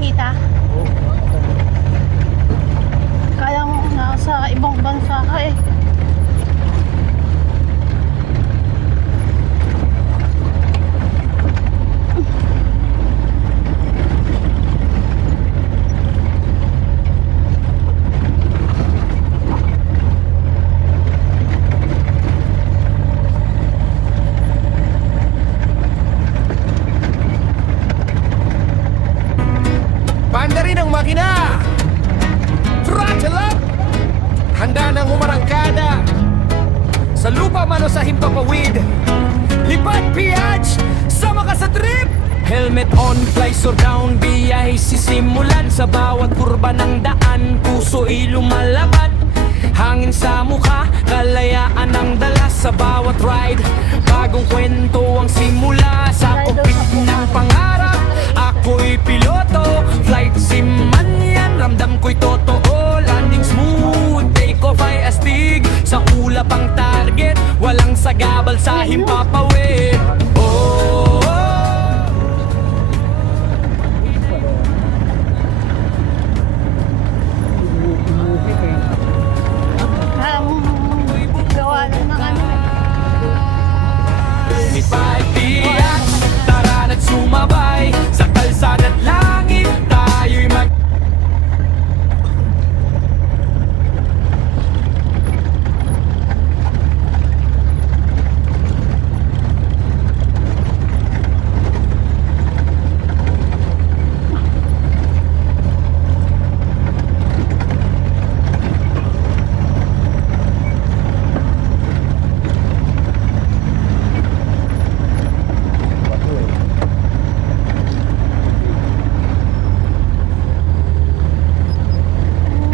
Kita. Kaya mo nasa ibang bansa ka eh. Banda rin ang makina! Throttle up! Handa nang umarangkada sa lupa man o sa himpapawid. Lipat piyach! Sama ka sa trip! Helmet on, visor down, biyahe sisimulan. Sa bawat kurba ng daan, puso lumalabad. Hangin sa mukha, kalayaan ang dala sa bawat ride. Bagong kwento ang simula sa cockpit ng pangarap. Ako'y piloto, flight sim man yan. Ramdam ko'y totoo, landing smooth, take off ay astig. Sa ulap ang target, walang sagabal sa himpapawid. Oh, Gawa ng mga ano eh. Lipat piyach, tara na't sumabay. Sa kalsada't langit, tayo'y mag...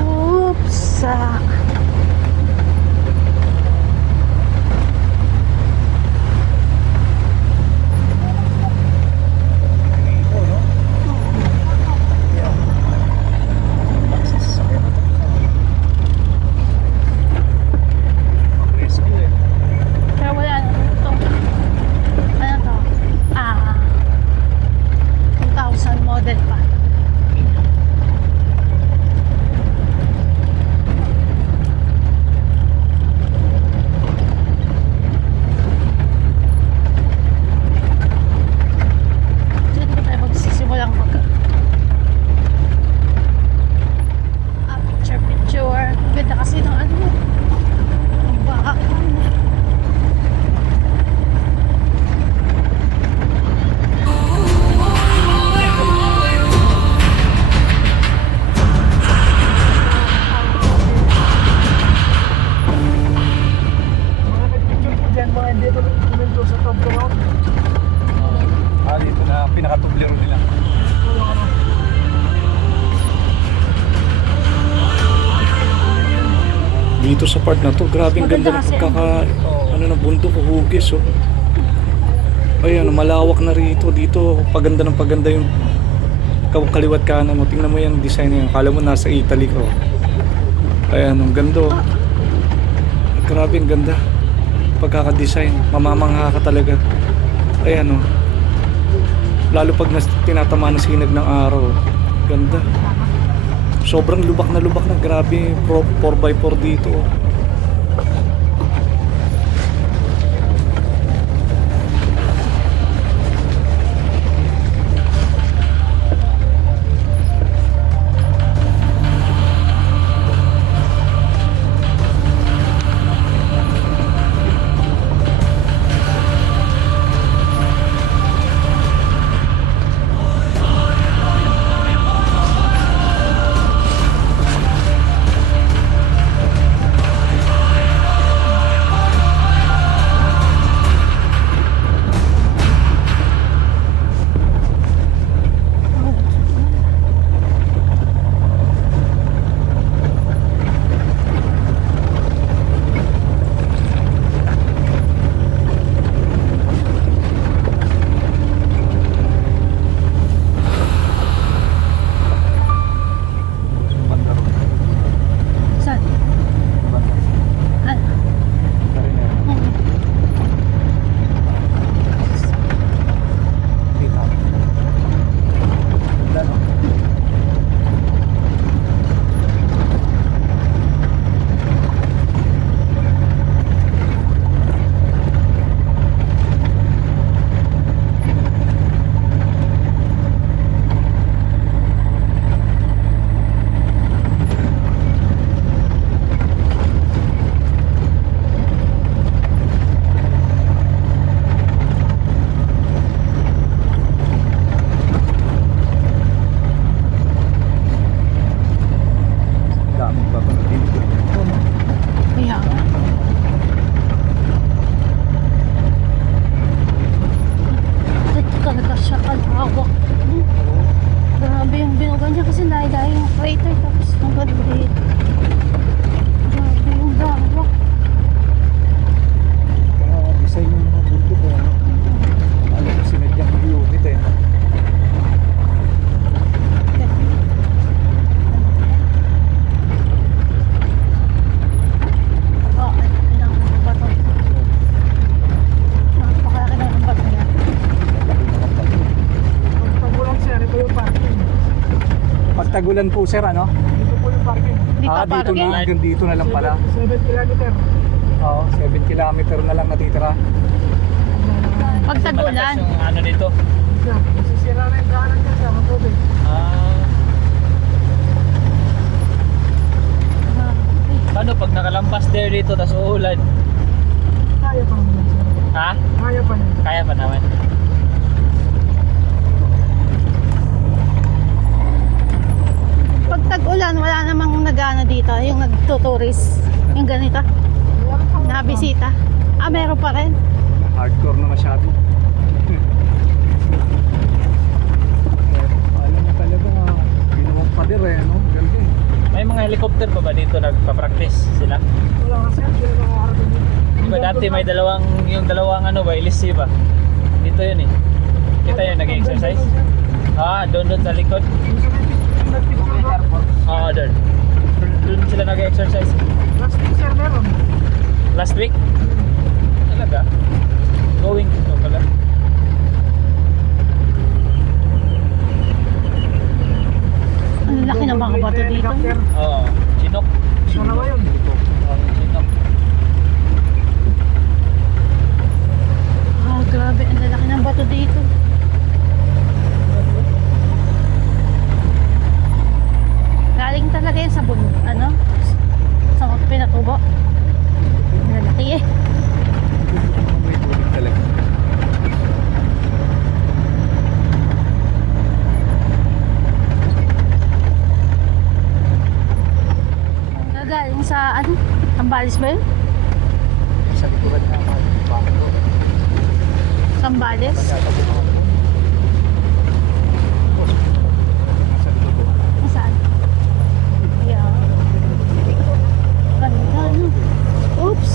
Oops. Pero wala na ito. Ano to? 2000 model pa. Dito ba tayo magsisimulang picture. Ganda kasi ng ano. Ang bahay. Dito na pinakatublero nila. Dito sa part na to, grabe ang ganda ng Maganda kasi. ano na bundok, hugis oh. Ayan, malawak na rito. Dito, paganda ng paganda yung kaliwat kanan mo. Tingnan mo yung design na yan. Kala mo nasa Italy ka oh. Ayan, ang ganda oh. Grabe ang ganda. Pagkakadesign, mamamangha ka talaga. Ayan oh. Lalo pag tinatama ng sinag ng araw. Ganda. Sobrang lubak na. Grabe, 4x4 dito. Tagulan po sir, ano? Dito po yung parking. Dito Dito parking. na, hanggang dito na lang pala. 7 kilometer. Oo, 7 kilometer na lang natitira. Pag tagulan. Yung ano dito. Siya, masisira na yung daanan niya sa tubig. Paano pag nakalampas there dito tas uulan? Kaya pa naman sir. Ha? Kaya pa niya. Kaya pa naman. Pag tag-ulan, wala namang nag-ano dito, yung nagtuturis. Yung ganito, nabisita. Ah, meron pa rin. Hardcore na masyado. Alam mo talaga, binuwag pa din eh, no? Ganda eh. May mga helicopter pa ba dito nagpa-practice sila? Wala kasi sila nakakarating dito. Di ba dati may yung dalawang ano ba, LSC ba? Dito yun eh. Kita yun, nag-exercise? Doon sa likod. Doon. Doon sila nag-exercise. Last week sir meron. Last week? Talaga? Going dito pala. Ang laki ng mga bato dito. Oo. Chinook. Dalawa yun. Chinook. Ah, grabe, ang lalaki ng bato dito. Galing talaga yan sa ano? Sa Pinatubo. Ang lalaki eh. May tubig talaga. Galing sa ano? Sambales ba yun? Sa likuran na mga Sambales? sa likod po. Saan? Yeah. Ganda, no? Oops!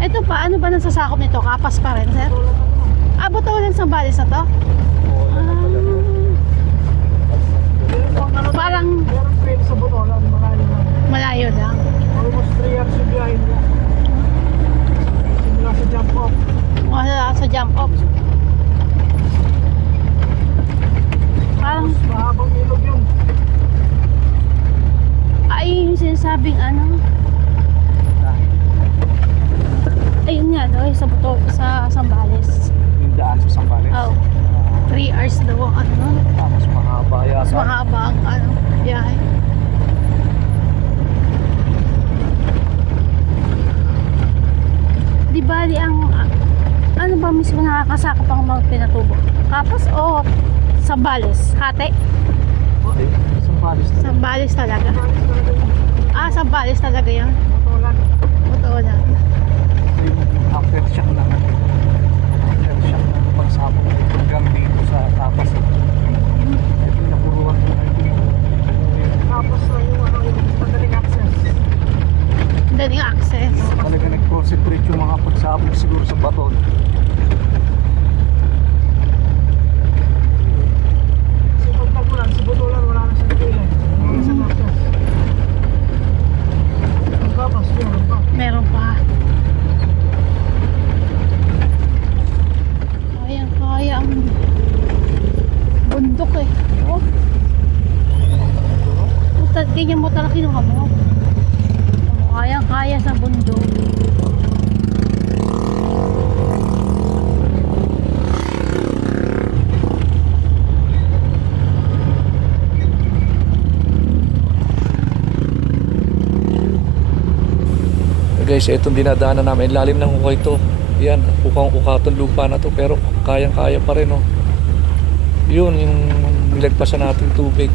Ito pa, ano ba nasasakop nito? Kapas pa rin, sir? Abot ulit sa Sambales na to? Parang Meron train sa Botolan, malayo lang. malayo lang. Almost 3 hours yung biyahe nila. Simula sa jump off. Wala sa jump off. Parang, Mahabang ilog yun. ay, yung sinasabing ano? Ayun nga, no? Sa buto, sa Sambales. Yung daan sa Sambales. Oh. 3 hours daw ang ano. Mas mahaba Mas yata. mahaba ang ano, biyahe. Di bali ang ano ba mismo nakakasakop ang mga Pinatubo? Kapas o Sambales? Hati? Sambales na. Sambales talaga. Ah, Sambales talaga yan. Botolan. Totoo na. Yung aftershock na. Aftershock na pagsabog hanggang dito sa tapas. Ito yung napuruan ko na ito. Tapos yung ano yung madaling access. Daling access. Talaga nag-concentrate yung mga pagsabog siguro sa baton. Kasi pag tagulan, sa Botolan wala na siyang train. Wala siyang access. Ang kapas, meron pa. Meron pa. Kaya ang bundok eh. Oh. Ganyan mo talaga kinuha mo. Kaya sa bundok. Guys, itong dinadaanan namin, lalim ng ukay ito. Yan, ukang-ukatong lupa na to, pero kayang-kaya pa rin, oh. Yun, yung nilagpasan natin tubig.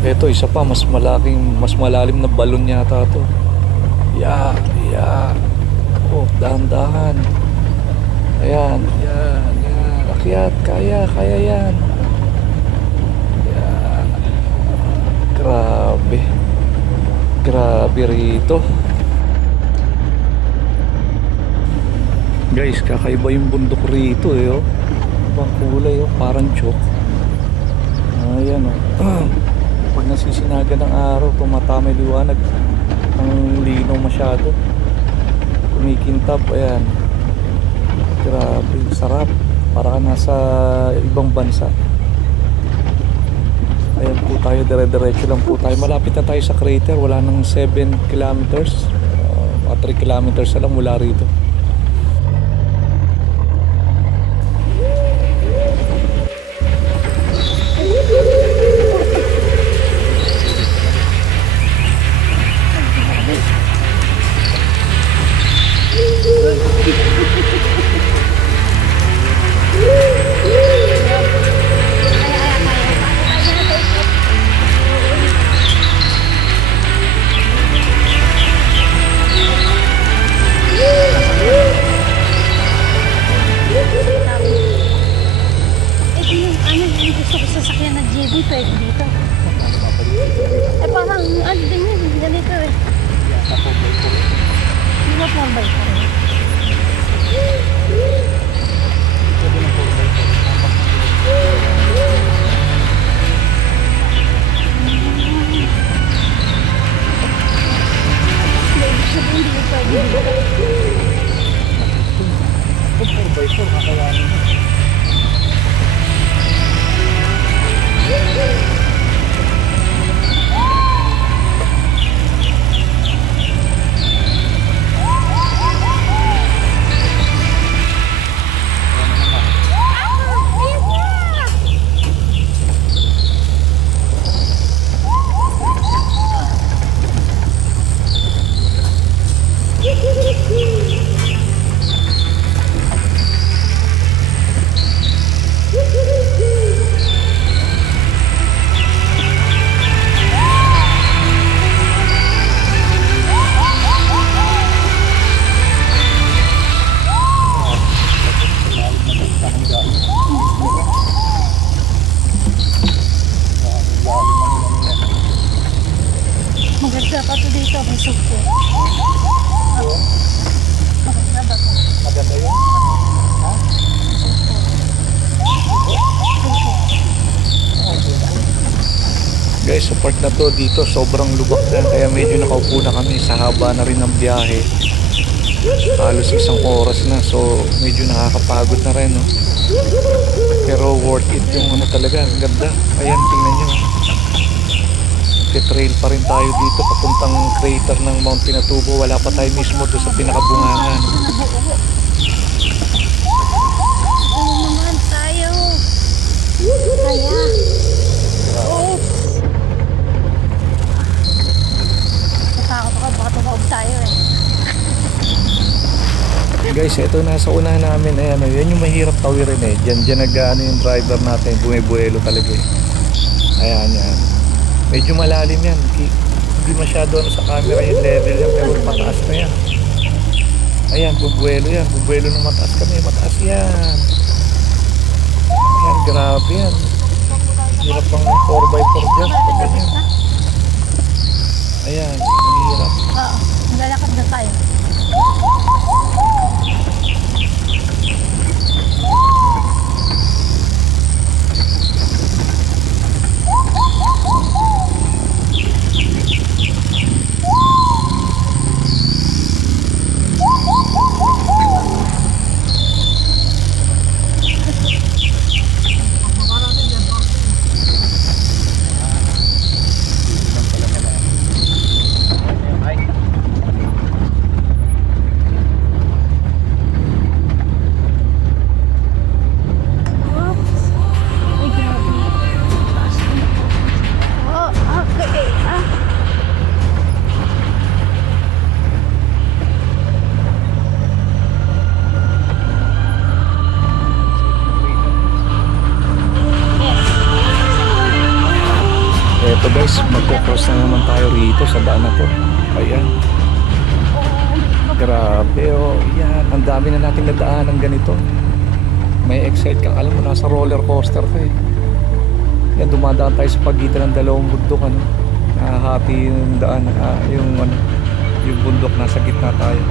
Ito, isa pa, mas malalim na balon yata to. Yeah. Oh, dahan-dahan. Ayan, yan. Akyat, kaya yan. Yan. Grabe rito. Guys, kakaiba yung bundok rito eh, oh. Ibang kulay, oh, parang chok. Ayan oh. Pag nasisinaga ng araw, tumatama yung liwanag. Ang linaw masyado. Kumikintab, ayan. Grabe, sarap. Para ka nasa ibang bansa. Ayan po tayo, dire-diretso lang po tayo. Malapit na tayo sa crater, wala nang 7 kilometers. 3 kilometers na lang mula rito. Yung gusto ko sasakyan na JB, pwede dito. Parang ano din yun, ganito eh. Hindi ba 4x4? Hindi pwede dito. 4x4, kakayanin mo. Maganda pa to dito, may supo. Maganda ba to? Maganda yun? Ha? Guys, sa part na to dito sobrang lubak na, kaya medyo nakaupo na kami sa haba na rin ng biyahe. Halos 1 oras na, so medyo nakakapagod na rin, no? Pero worth it yung ano talaga, ang ganda. Ayan, tingnan nyo. Trail pa rin tayo dito papuntang crater ng Mount Pinatubo. Wala pa tayo mismo doon sa pinakabungangan. Ano naman tayo? Kaya. Oops. Natakot ako, baka tumaog tayo eh. Guys, ito nasa unahan namin. Ayan, yan yung mahirap tawirin eh. Diyan nag-ano yung driver natin. Bumibuelo talaga eh. Ayan, yan. Medyo malalim yan. Hindi masyado ano sa camera yung level yan, pero mataas na yan. Ayan, bubuelo yan. Bubuelo ng mataas kami. Mataas yan. Ayan, grabe yan. Hirap pang 4x4 dyan. Ganyan. Ayan, hirap. Oo, lalakad na tayo. Eto guys, magkakross na naman tayo rito sa daan na to. Ayan. Grabe oh. Yan, ang dami na nating nadaan ng ganito. May excite kang, alam mo, nasa roller coaster to eh. Yan, dumadaan tayo sa pagitan ng dalawang bundok, ano. Nahahati yung daan, yung bundok, nasa gitna tayo.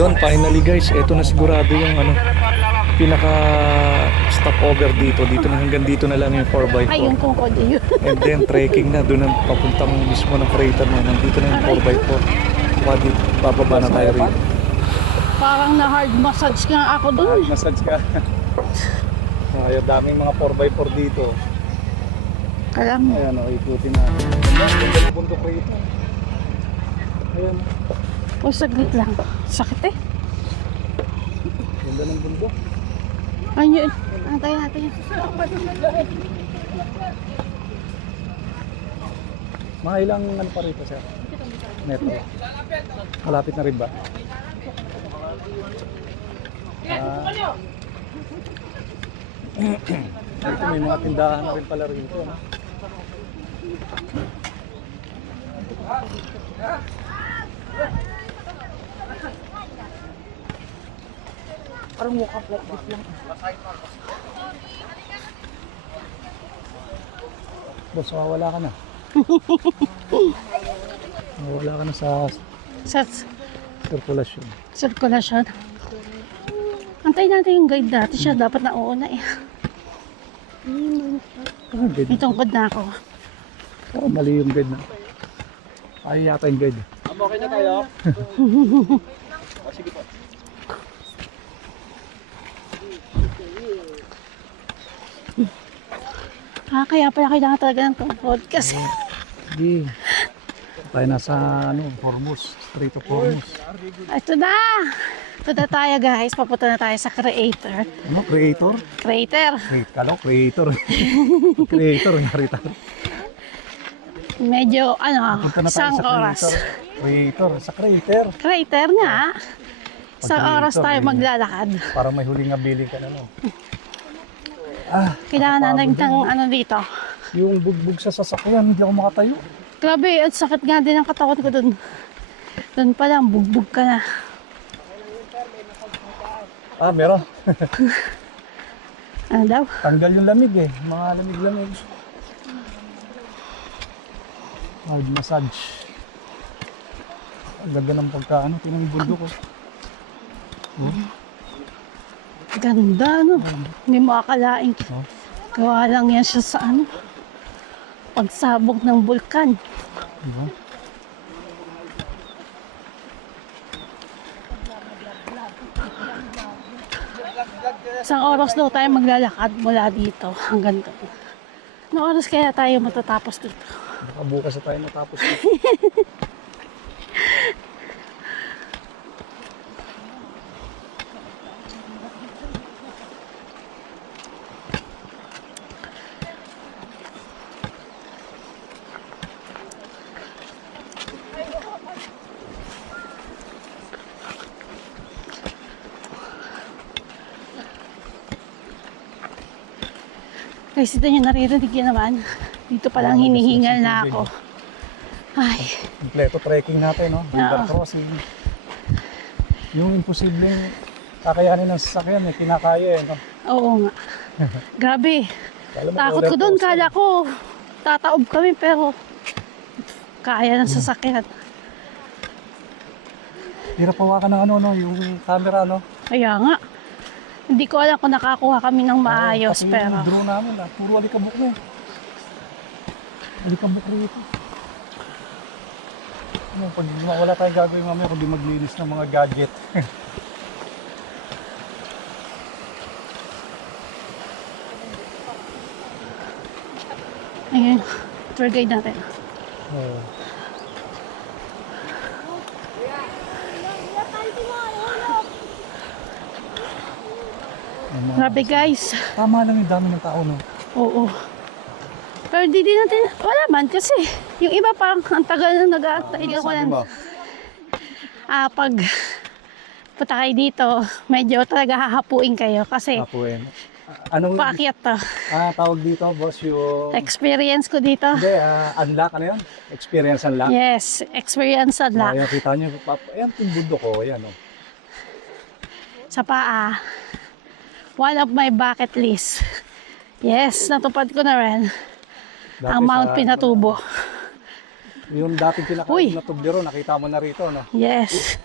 Yun, finally guys, eto na sigurado yung ano, pinaka stopover dito. Dito na, hanggang dito na lang yung 4x4. Ay, yung krokodilo. And then trekking na doon ang papuntang mismo ng crater na. Nandito na yung 4x4. Bababa na tayo rin. Parang na hard massage nga ako dun. Massage ka. Kaya daming mga 4x4 dito. Alam mo. Ayan, ikutin natin. Ganda ng bundok rito. Ayan. O, saglit lang. Sakit eh. Ganda ng bundok. Ayun. Antay natin yun. Mga ilang ano pa rito, sir? Metro. Malapit na rin ba? Ito, may mga tindahan na rin pala rito. No? Parang walk up like this lang. Boss, wala ka na. Wala ka na sa Sa circulation. sirkulasyon. Antay natin yung guide dati. Siya dapat nauuna eh. May tungkod na ako. Oh, mali yung guide na. Ay yata yung guide. Okay na tayo? Sige po. Kaya pala kailangan talaga ng tungkod kasi Hindi. Tayo nasa ano, Hormuz. Straight to Hormuz. ito na! Ito na tayo guys. Papunta na tayo sa Crater. Ano? Creator? Crater. Kalo, creator. Creator, narita. Medyo ano, Punta na tayo isang sa oras. Creator. Sa crater. Crater nga. Isang Pag oras creator, tayo eh. maglalakad. Parang may huling nabili ka na, no? Kailangan natin ng ano dito. Yung bugbog sa sasakyan, hindi ako makatayo. Grabe, at sakit nga din ang katawan ko dun. Dun pa lang, bugbog ka na. Meron. Ano daw? Tanggal yung lamig eh. Mga lamig-lamig. Hard massage. Ang ganda ng pagkaano. Tingnan yung buldo ko. Ganda, no? Hindi mo akalain. Oh. Gawa lang yan siya sa ano, pagsabog ng bulkan. Diba? Isang oras daw tayo maglalakad mula dito hanggang doon. Anong oras kaya tayo matatapos dito? Baka bukas na tayo natapos. Guys, ito yung naririnig yun naman. Dito palang hinihingal na ako. Ay, Kompleto trekking natin, no? River crossing. Yung imposibleng kakayanin ng sasakyan, eh, kinakaya eh, no? oo nga. Grabe. Alam mo, Takot ko doon. Kala ko tataob kami pero kaya ng sasakyan. Hirap hawakan ng ano, no? Yung camera, no? Kaya nga. Hindi ko alam kung nakakuha kami ng maayos Pati pero yung drone namin, puro alikabok na eh. Alikabok rito. Ano, pag wala tayong gagawin mamaya kundi maglinis ng mga gadget. ayun, tour guide natin. Grabe guys. Tama lang yung dami ng tao, no? Oo. Pero di din natin, wala man kasi yung iba parang ang tagal na nag-aantay. Hindi ko lang, pag punta kayo dito, medyo talaga hahapuin kayo kasi Apuin. Anong paakyat to. tawag dito, boss? Yung... Experience ko dito. Hindi, unlock, ano yun? Experience unlock? Yes, experience unlock. Ayan, kita nyo, ayan yung bundo ko, ayan, oh. Sa paa. One of my bucket list. Yes, natupad ko na rin. Dati Ang Mount sa- Pinatubo. Yung dating Uy! pinaka na tubero, nakita mo na rito, no? Yes.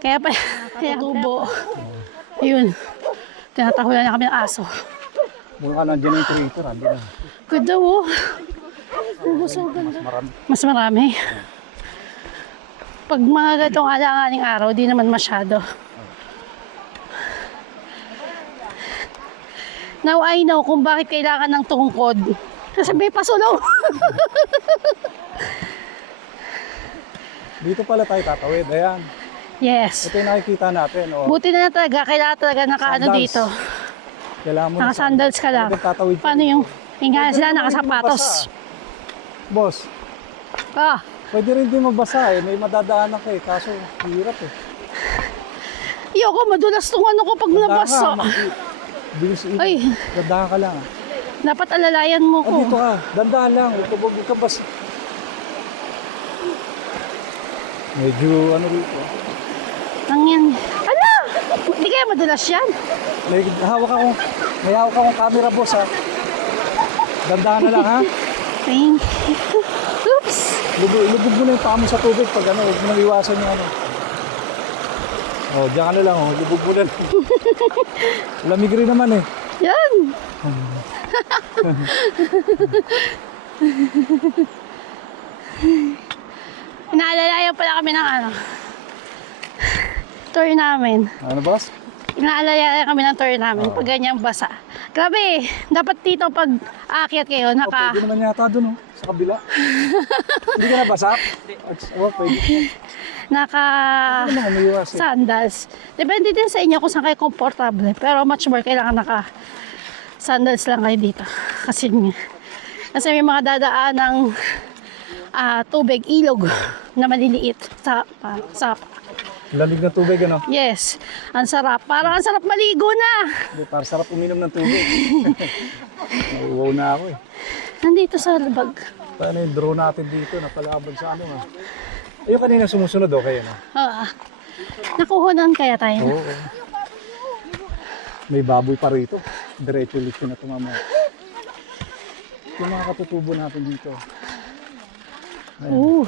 Kaya pa, kaya tubo. Yun. Tinatahulan na kami ng aso. Mukha nandiyan na yung creator, hindi na. Ganda mo. So ganda. Mas marami. Pag mga ganitong alanganing araw, di naman masyado. Now I know kung bakit kailangan ng tungkod. Kasi may pasulong. Dito pala tayo tatawid, ayan. Yes. Ito yung nakikita natin. Oh. Buti na talaga, kailangan talaga nakaano Sandals. dito. Kailangan mo Naka-sandals ka lang. Talagang tatawid ka Paano dito. yung hinga sila Pwede nakasapatos? rin Boss, Ah, pwede rin din magbasa eh. May madadaanan ka eh. Kaso, hirap eh. ayoko, madulas tong ano ko pag nabasa. Bilis Ay. Dandahan ka lang ah. Dapat alalayan mo Oh, dito ko. ka. Dandahan lang. Huwag ka bas. Medyo ano dito. Nang yan. Ala! Hindi kaya madulas yan. May hawak akong camera, boss ha. Dandahan na lang ha. Thank you. Oops! Lubog mo na yung paa mo sa tubig pag ano, huwag mo nang iwasan yung ano. Oh, diyan ka na lang oh, lubog mo na. Lamig rin naman eh. Yan! Inaalalayan pala kami ng ano. Tour namin. Ano boss? Inaalalayan kami ng tour namin pag ganyang basa. Grabe, dapat dito pag aakyat kayo, Oh, pwede naman yata dun oh, sa kabila. Hindi ka nabasa? Oh, pwede. naka Ano naman, may iwasan. sandals. Depende din sa inyo kung saan kayo komportable. Pero much more kailangan naka sandals lang kayo dito. Kasi may mga dadaan ng tubig, ilog na maliliit sa Lamig na tubig ano? yes, ang sarap. Parang ang sarap maligo na. Para sarap uminom ng tubig. Nauwaw na ako eh. Nandito sa labag. Paano yung drone natin dito, napalabag sa ano nga. Ayun kanina sumusunod oh, kayo no? Nakuhunan kaya tayo. Oo. May baboy pa rito. Diretso ulit na tumama. Yung mga katutubo natin dito. Oo.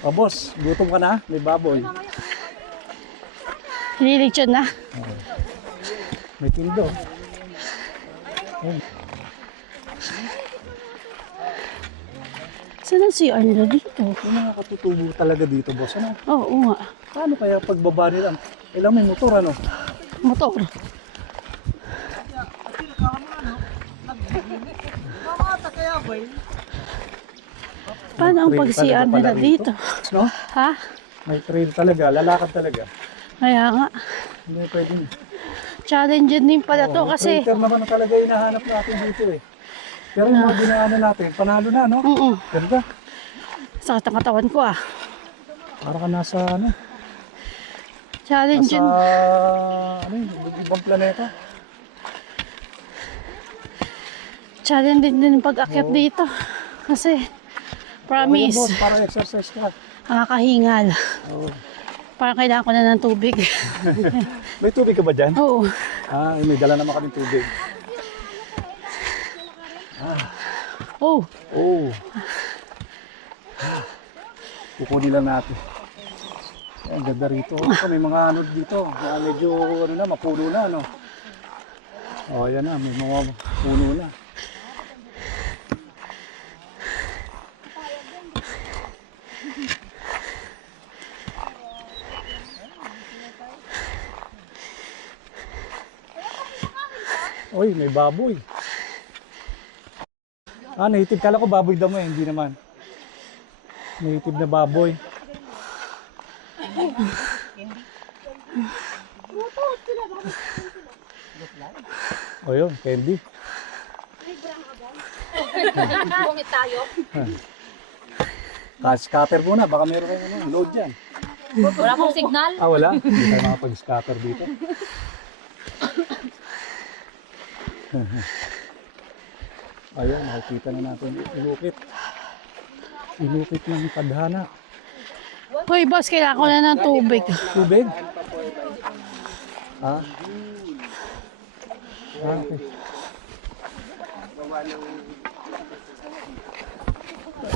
Oh boss, gutom ka na? May baboy. Nililigtyon na. May tindo. Ayun. Saan ang CR nila dito? Yung mga katutubo talaga dito boss. Ano? Oo nga. Paano kaya pagbaba nila? Ilang may motor ano? Motor. Paano ang Trail pag-CR talaga nila pala dito? No? Ha? May trail talaga, lalakad talaga. Kaya nga. Hindi pwede. Challenge din pala to kasi. Trailer naman talaga hinahanap natin dito eh. Pero yung mga dinaanan natin, panalo na no? Ganda. Sakit ang katawan ko ah. Para ka nasa ano? Challenge Sa din. ano yun, ibang planeta. Challenge din pag-akyat dito. Kasi Okay, promise, boss, para exercise ka. nakakahingal. Oo. Parang kailangan ko na ng tubig. May tubig ka ba dyan? Oo. May dala naman kami tubig. Oh, Oo. Kukunin lang natin. Ang ganda rito. May mga ano dito. Medyo ano na, mapuno na. No? Oh, yan na. May mga puno na. Uy, may baboy. Native. Kala ko baboy damo eh. Hindi naman. Native na baboy. O yun, candy. Bungit tayo. Scatter muna, baka meron kayong load dyan. Wala akong signal. Wala? Hindi tayo makapag-scatter dito. Ayun, makikita na natin. Inukit ng tadhana. hoy boss, kailangan ko na ng tubig. Tubig? Okay.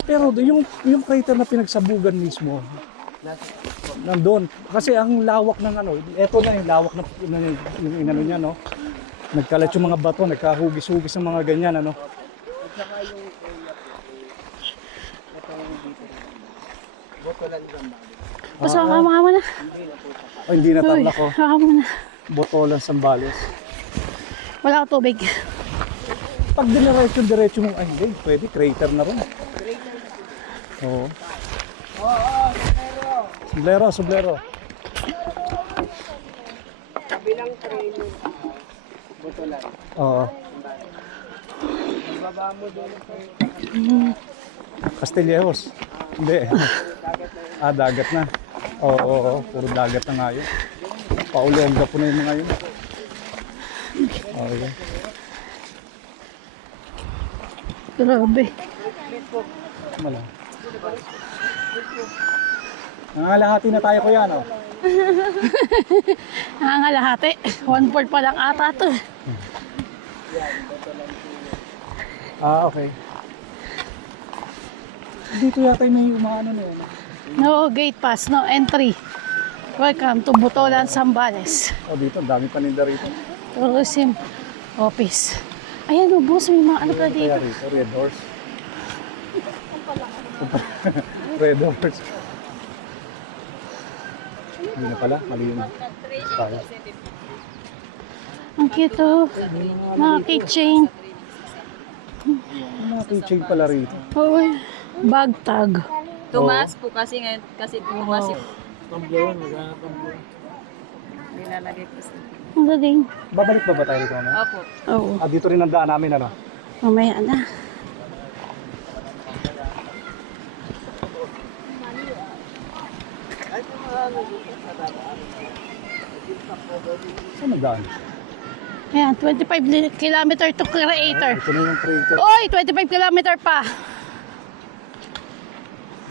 Pero yung crater na pinagsabugan mismo, Nandun. Kasi ang lawak ng ano, eto na yung lawak ng yung inano niya, no? Nagkalat yung mga bato, nagkahugis-hugis ng mga ganyan, ano? Basta kama mo na. Ay, hindi na Uy, tabla ko. kama mo na. Botolan Sambales. Wala akong tubig. Pag diretso mo, ay hindi, pwede, crater na rin. Oo. Sombrero. Kabilang trailer. Botolan. Oo. Baba mo doon sa Castillejos. Hindi. Dagat na. Oo, puro dagat na nga yun. Paulongga po na yung mga yun. Okay. Grabe. Wala. Nangalahati na tayo, kuya, no? Nangangalahati. 1/4 pa lang ata to. Okay. Dito yata may umaano na yun. No gate pass, no entry. Welcome to Botolan, Sambales. Dito, dami paninda rito. Tourism office. Ayan o, boss, may mga ano pa dito. Kaya rito, Red Horse. Red Horse. Hindi na pala, mali yun. Tayo. Ang cute o. Mga keychain. May mga keychain pala rito. Uy, bag tag. Tumaas po kasi ngayon, kasi tumaas yung nilalagay ko sa... Ang galing. Babalik ba tayo dito, no? Opo. Oo, Dito rin ang daan namin, ano? mamaya na. Saan ang daan? Ayan, 25 kilometer to Creator. Ito na yung crater. Oy, 25 kilometer pa.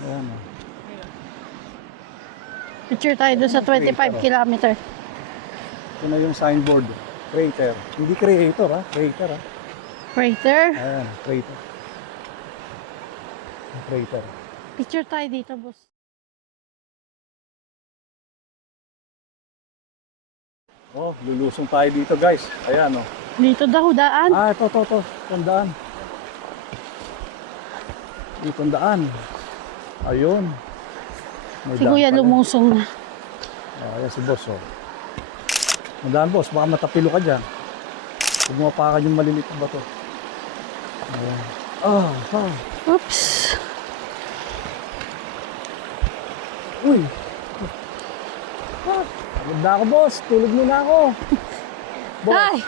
Ayan, oh. Picture tayo doon sa 25 kilometer. Ito na yung signboard. Crater. Hindi creator, ha? Crater, ha? Crater. Ayan, crater. Crater. Picture tayo dito, boss. Lulusong tayo dito, guys. Ayan, oh. Dito daw, daan. Ito. Itong daan. Itong daan. Ayun. May Si daan Kuya pala. lumusong na. Ayan si boss, oh. Mandaan, boss. Baka matapilo ka dyan. Huwag mo apakan yung malilit na bato. Ayan. Oops. Uy! Pagod na ako, boss. Tulog muna ako. Boss. Ay!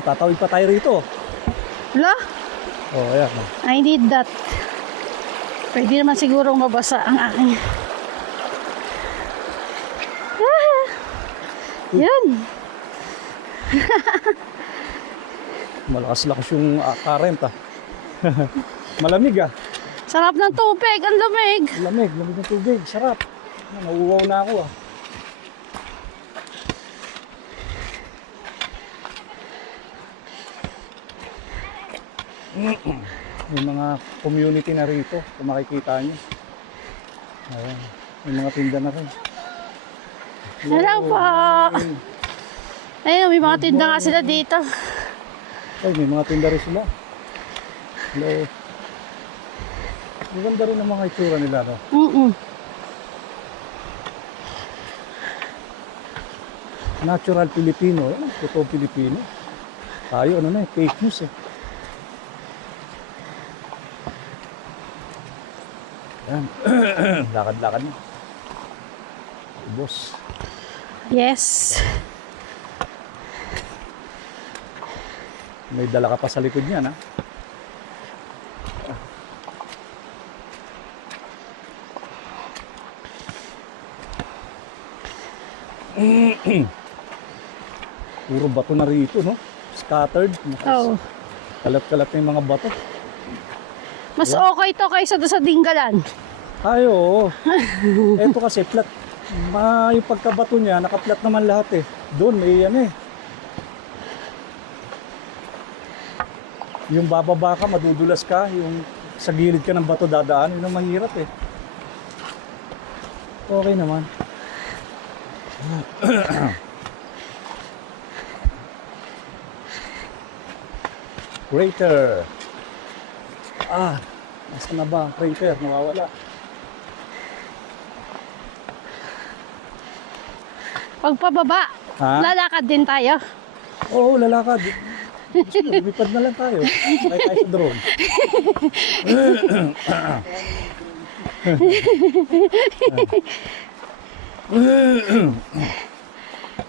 Tatawid pa tayo rito. Wala? Ayan. I need that. Pwede naman sigurong mabasa ang aking. Yan. Malakas-lakas yung current, ah. Malamig, ah. Sarap ng tubig. Ang lamig. Lamig ng tubig. Sarap. Nauuwaw na ako, ah. May mga community na rito, kung makikita nyo. Ayan. May mga tinda na rin. Hello po. Ayun, may mga tinda nga sila dito. Ay, may mga tinda rin sila. Hello. Maganda rin ang mga itsura nila, no? Natural Filipino. Totoo Pilipino. Tayo, ano na, fake news, eh. Ayan. Lakad-lakad na. Boss. Yes. May dala ka pa sa likod niyan, ha? Puro bato na rito, no? Scattered. Oh. Kalat-kalat na yung mga bato. Mas okay to kaysa doon sa Dinggalan. Ay, oo. Ito kasi flat. Yung pagkabato niya, naka-flat naman lahat, eh. Doon, may ano, eh. Yung bababa ka, madudulas ka. Yung sa gilid ka ng bato dadaan, yun ang mahirap eh. Okay naman. Crater. Nasaan na ba ang crater? Nawawala. Pagpababa, Ha? lalakad din tayo. Oo, lalakad. Gusto mo, lumipad na lang tayo. Sakay tayo sa drone.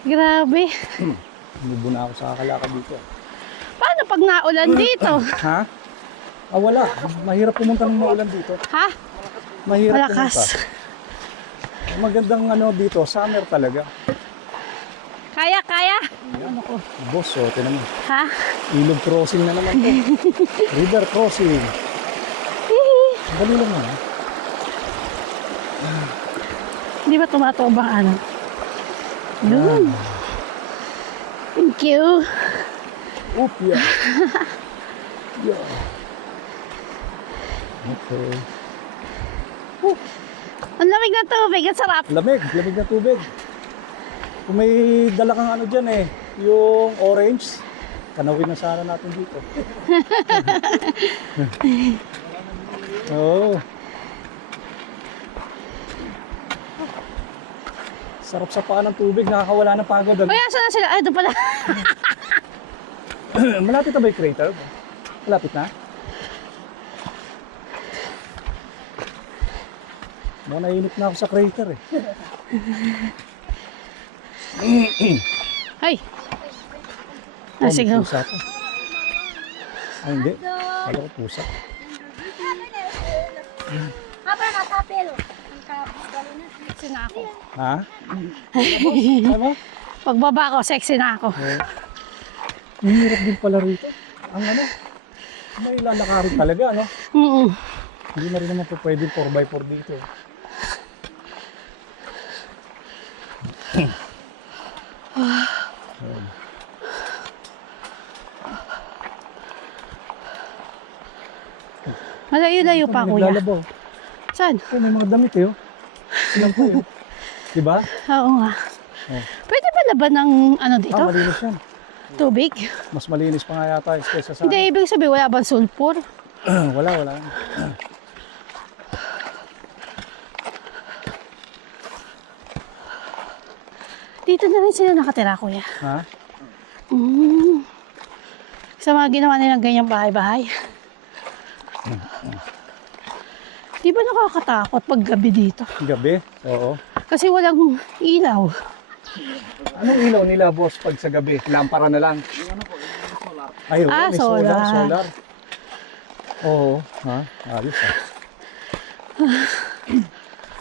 Grabe. Mubo na ako sa kakalakad dito. Paano pag naulan dito? Ha? Wala. Mahirap pumunta ng maulan dito. Ha? Mahirap Malakas. pumunta. Magandang dito, summer talaga. Kaya, kaya. Ayan ako. Boss, tinan mo. Ha? Ilog crossing na naman to. River crossing. Dali lang ha. Di ba tumatawa bang ano? Doon. Thank you. Oop, yeah. Yeah. Okay. Ang lamig ng tubig, ang sarap. Lamig na tubig. Kung may dala kang ano dyan yung orange, tanawin na sana natin dito. Oo. Sarap sa paa ng tubig, nakakawala ng pagod. Kuya, saan na sila? Ay, doon pala. Malapit na ba yung crater? Malapit na? Mga nainip na ako sa crater eh. Ay. Nasigaw. Pusa to. Ay, hindi. Kala ko pusa. Sexy na ako. Ha? Ano? Pagbaba ko, sexy na ako. Ang hirap din pala rito. Ang may lalakarin talaga, Mm. Hindi na rin naman po pwede 4x4 dito. Malayo-layo pa, kuya. Naglalabaw. Saan? Oh, may mga damit eh. Silang po eh. Diba? Oo nga. Oh. Pwede ba laban ng ano dito? Malinis yan. Tubig? Mas malinis pa nga yata kaysa sa... Hindi, ibig sabihin wala bang sulfur? wala. Dito na rin sila nakatira, kuya. Ha? Sa mga ginawa nilang ganyang bahay-bahay. Di ba nakakatakot pag gabi dito? Gabi? Oo. Kasi walang ilaw. Anong ilaw nila, boss, pag sa gabi? Lampara na lang? Ay, oo, Ah, may solar. solar. Oo. Ha? Ayos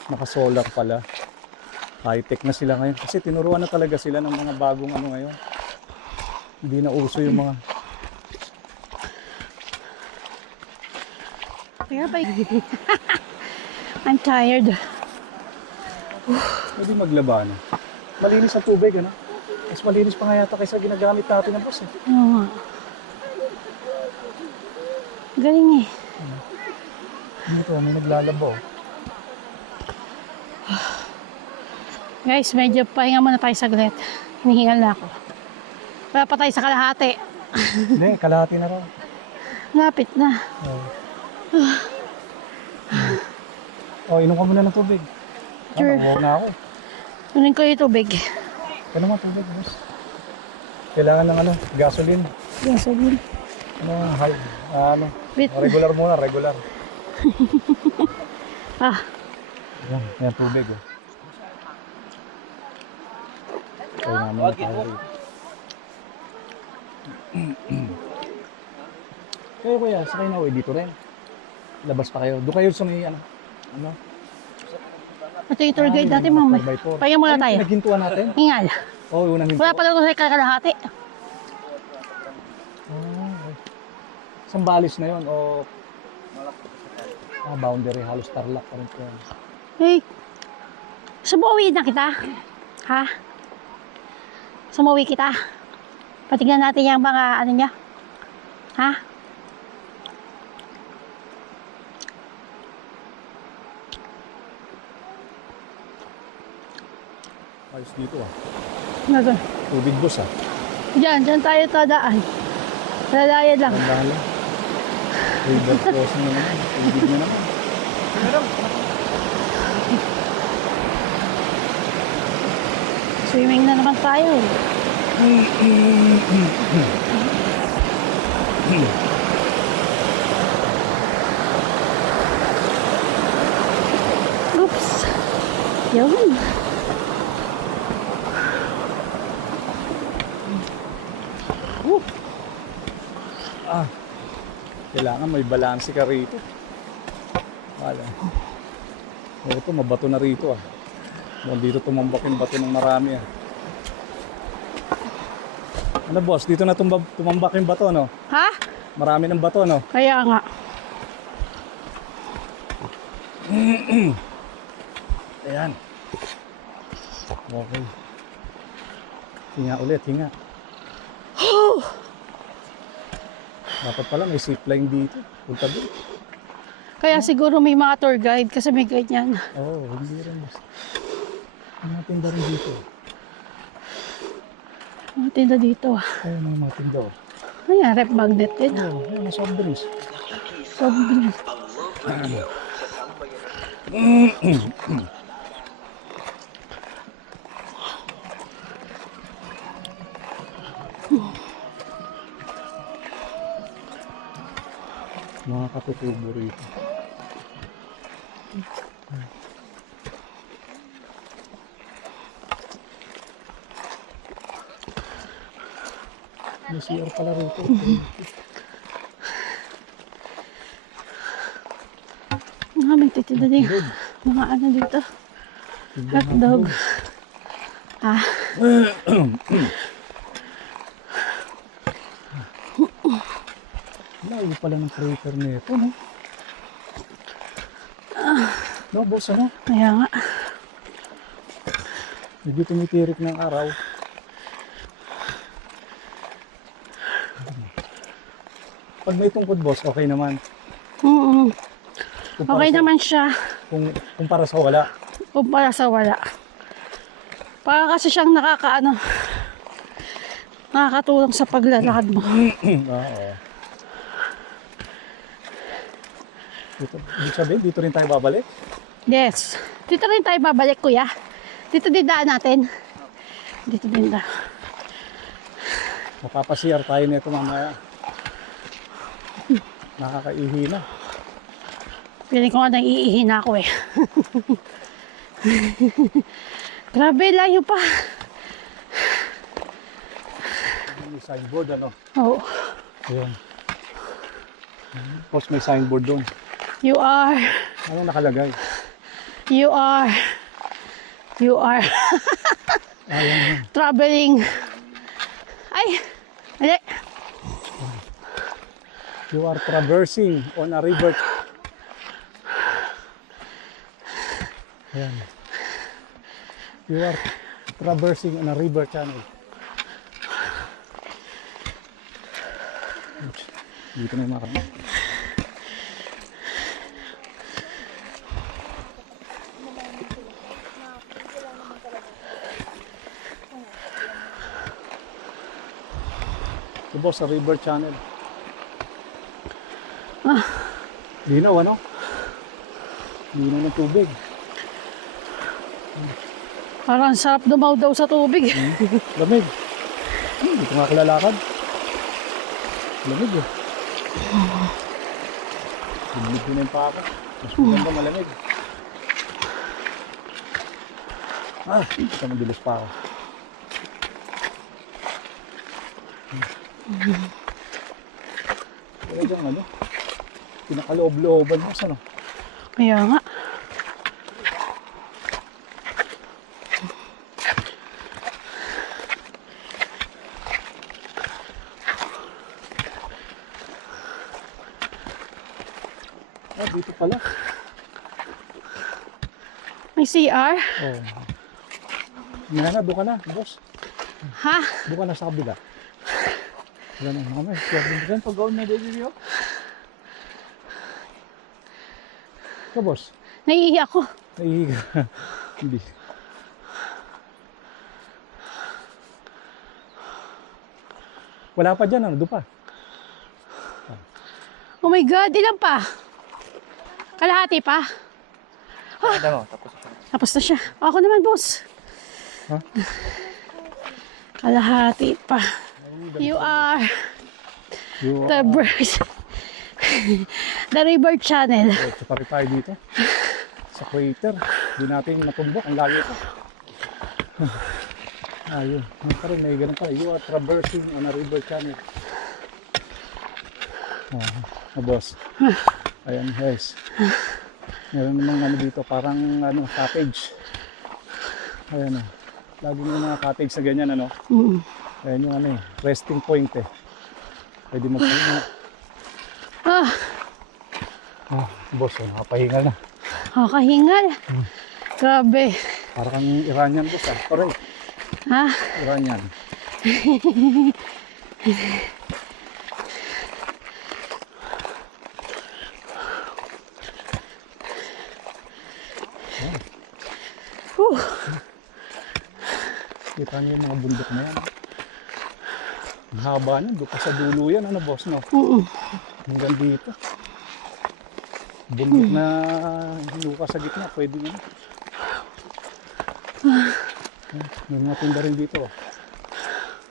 Naka-solar pala. High-tech na sila ngayon. Kasi tinuruan na talaga sila ng mga bagong ngayon. Hindi na uso yung mga... Kaya ba? I'm tired. Pwede maglaba na. Malinis ang tubig, Mas malinis pa nga yata kaysa ginagamit natin ng bus, Oo nga. Galing eh. Dito, may naglalabaw. Guys, medyo pahinga muna tayo saglit. Hinihingal na ako. Wala pa tayo sa kalahati. Hindi, kalahati na raw. Lapit na. Inom ka muna ng tubig. Sure. Nakuha na ako. Kunin ko yung tubig. Ano naman tubig, boss? Kailangan ng gasoline. Gasoline. Bit. Regular muna, regular. Yan tubig. Kaya namin na tayo rito. Kayo kuya, sakay na dito rin. Labas pa kayo. Doon kayo sa may Ito yung tour guide natin, mama. 4x4. Pahinga muna tayo. Naghintuan natin? Hingal. Oo, unang hintuan. Wala pa lang sa kalahati. Sambalis na yun o boundary, halos Tarlac pa rin po yan. Hey, sumuwi na kita? Ha? Sumuwi kita? Patignan natin yung mga niya. Ha? Ayos dito ah. Nandun. Tubig bus ah. Diyan tayo tadaan. Lalayan lang. Tandaan lang. River crossing na naman. Tubig na naman. Swimming na naman tayo. Oops. Yun. Kailangan may balanse ka rito. Wala. Ito, mabato na rito ah. Mukhang dito tumambak yung bato ng marami ah. Ano boss, dito na tumambak yung bato no? Ha? Marami ng bato no? Kaya nga. Ayan. Okay. Hinga ulit, hinga. Dapat pala may zipline dito. Punta doon. Kaya siguro may mga tour guide kasi may ganyan. Oo, hindi rin. May mga tinda rin dito. Mga tinda dito. Ayun, may mga tinda. Ayan, rep magnet din. Oo, ayun, may soft drinks. Sobrang. Mga katutubo rito. May CR pala rito. May titinda din. Mga ano dito. Hotdog. Ah. Layo pala ng crater nito, no? No, boss, ano? Kaya nga. Medyo tumitirik ng araw. Pag may tungkod, boss, okay naman. Kumpara Okay sa- naman siya. Kumpara sa wala. Kumpara sa wala. Para kasi siyang nakakatulong sa paglalakad mo. Oo. Dito, ibig sabihin, dito rin tayo babalik? Yes. Dito rin tayo babalik, kuya. Dito din daan natin. Dito din daan. Mapapasiyar tayo nito mamaya. Nakakaihi na. Piling ko nga nang-iihi na ako eh. Grabe, layo pa. May signboard, ano? Oo. Ayan. Tapos may signboard doon. You are. Anong nakalagay? You are. Ayan. Traveling. Ay! Mali. You are traversing on a river. Ayan. You are traversing on a river channel. Dito na yung mga kapatid. Ito boss, sa river channel. Linaw, ano? Linaw ng tubig. Parang sarap dumaw daw sa tubig. Lamig. Dito nga kalalakad. Lamig eh. Lamig din yung pako. Mas maganda malamig. Ito madilis pa ako. Kaya dyan ano? Pinakaloob-looban mo. Saan? Kaya nga. Dito pala. May CR? Oh. Nana, doon ka na, boss. Ha? Doon ka na sa kabila. Wala na, mamay. Siyempre, pag-gawin na din niyo. Ito, boss. Naiihi ako. Naihiga. Hindi. Wala pa dyan, ano? Doon pa. Oh my God, ilan pa? Kalahati pa? Tapos na siya. Ako naman, boss. Ha? Kalahati pa. You are the bird. The river channel. Ito pa rin tayo dito. Sa crater. Hindi natin natumbok. Ang layo pa. Ayun. Ano pa rin, may ganun pa. You are traversing on a river channel. Boss. Ayan, guys. Meron namang ano dito, parang ano, cottage. Ayan o. Lagi may mga cottage sa ganyan, ano. Ayan yung ano eh, resting point eh. Pwede magpahinga. Boss, nakapahingal na. Kahingal. Grabe. Parang Iranian boss ah. Correct. Ha? Iranian. Kita niyo yung mga bundok na yan. Ang haba niyan, doon pa sa dulo yan, ano boss, no? Hanggang dito. Bundok na hinuka sa gitna, pwede na. May mga tinda rin dito.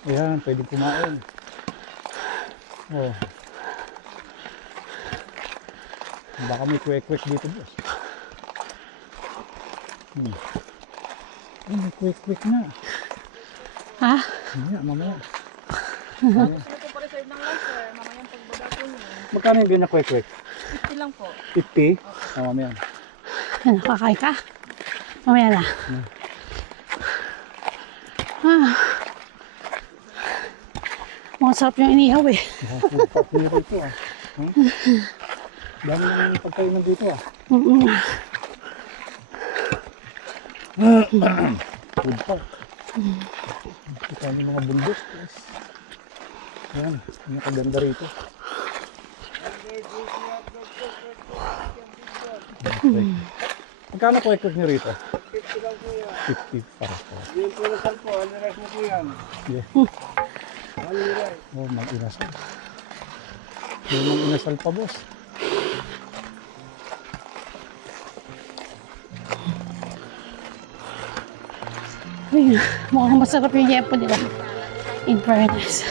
Ayan, pwede kumain. Oh. Baka may kwek-kwek dito, boss. May kwek-kwek na. Ha? Mamaya. Magkano yung ganyan kwek-kwek? 50 lang po. 50? Mamaya. Ano, kakain ka? Mamaya na. Mukhang sarap yung inihaw eh. Pagkain dito ah. Dami ng pagkainan dito ah. Food park. Kita niyo mga bundok. Ayan, nakaganda rito. Okay. Magkano kwek-kwek niyo rito? 50 lang po yan. 50 para po. Yung pinasal po, ano rin mo po yan? Yeah. Oh, mag-inasal. Yung mag-inasal pa, boss. Ay, mukhang masarap yung yepo nila. In fairness.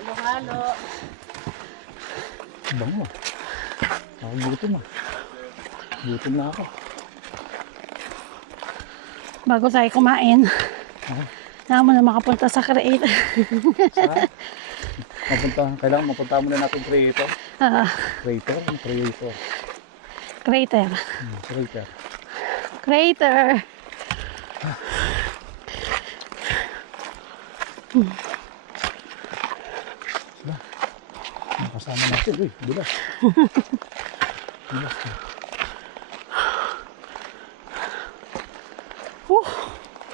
Halo-halo. Bango. Ako gutom ah. Gutom na ako. Bago tayo kumain, kailangan mo na makapunta sa creator. Kailangan mapunta muna natin creator. Creator? Ano creator? Crater. Creator. Crater. Kasama natin. Uy, bilas. Bilas.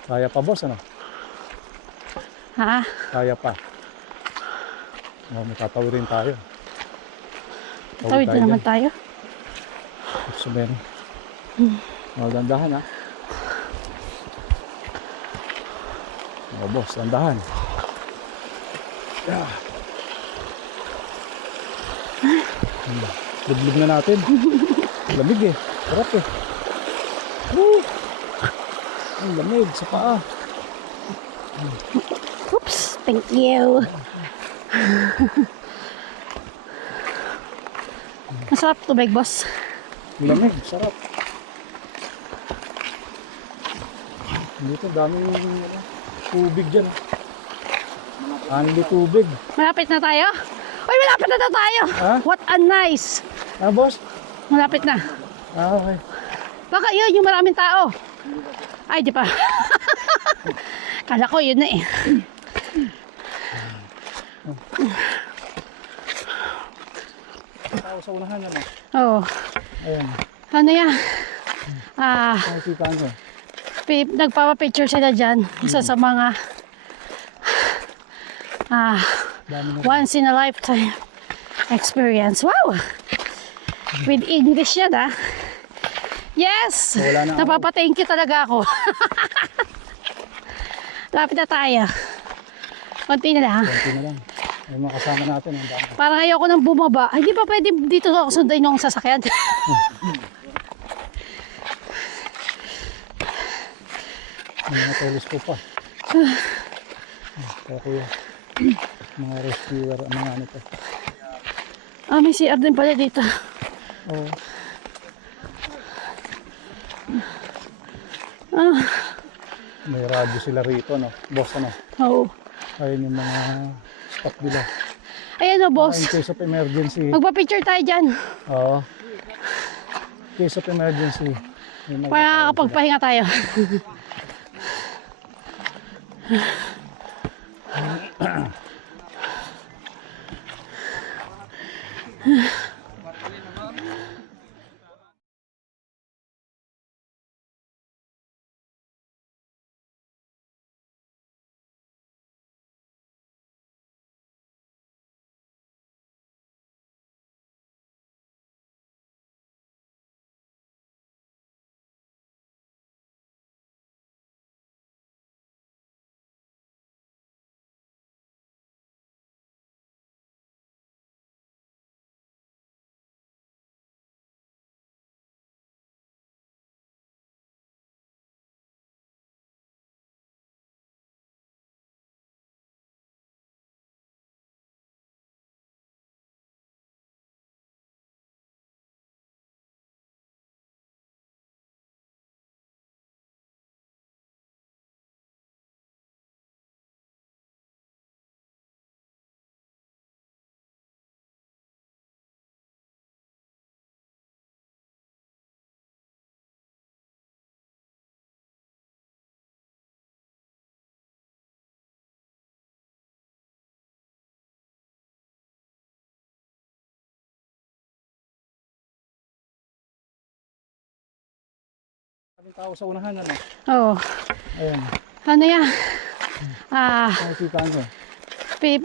Kaya pa boss, ano? Ha? Kaya pa. Matatawirin tayo. Tawid na naman tayo. Sabihin. Dandahan ha. Boss, dandahan. Yeah. Lublog na natin. Lamig eh. Sarap eh. Ang lamig sa paa. Oops, thank you. Masarap tubig, boss. Lamig, sarap. Dito daming tubig dyan. Anli tubig. Malapit na tayo? Uy, malapit na tayo! Ha? What a nice! Boss? Malapit na. Okay. Baka yun yung maraming tao. Ay, di pa. Kala ko yun na eh. Tao sa unahan yan. Oo. Ayan. Ano yan? Nakikita ko. Nagpapapicture sila dyan. Isa sa mga once in a lifetime experience. Wow! With English yan ah. Yes! Wala na ako. Napapa-thank you talaga ako. Lapit na tayo. Konti na lang. Konti na lang. May mga kasama natin. Ang dami. Parang ayoko nang bumaba. Ay, di ba pwede dito ako sundan yung sasakyan? May mga telescope pa. Kaya kuya. Mga rescuer. Mga ano to. Ah, may CR din pala dito. Oo. Ah, May radyo sila rito, no? Boss, ano? oo. Ayun yung mga stop nila. Ayan o, In boss. case of emergency. Magpa-picture tayo dyan. Oo. In case of emergency. May Para magkakaroon sila. nakakapagpahinga tayo. Maraming tao sa unahan, ano? Oo. Ayan. Ano yan? Nakikita ko.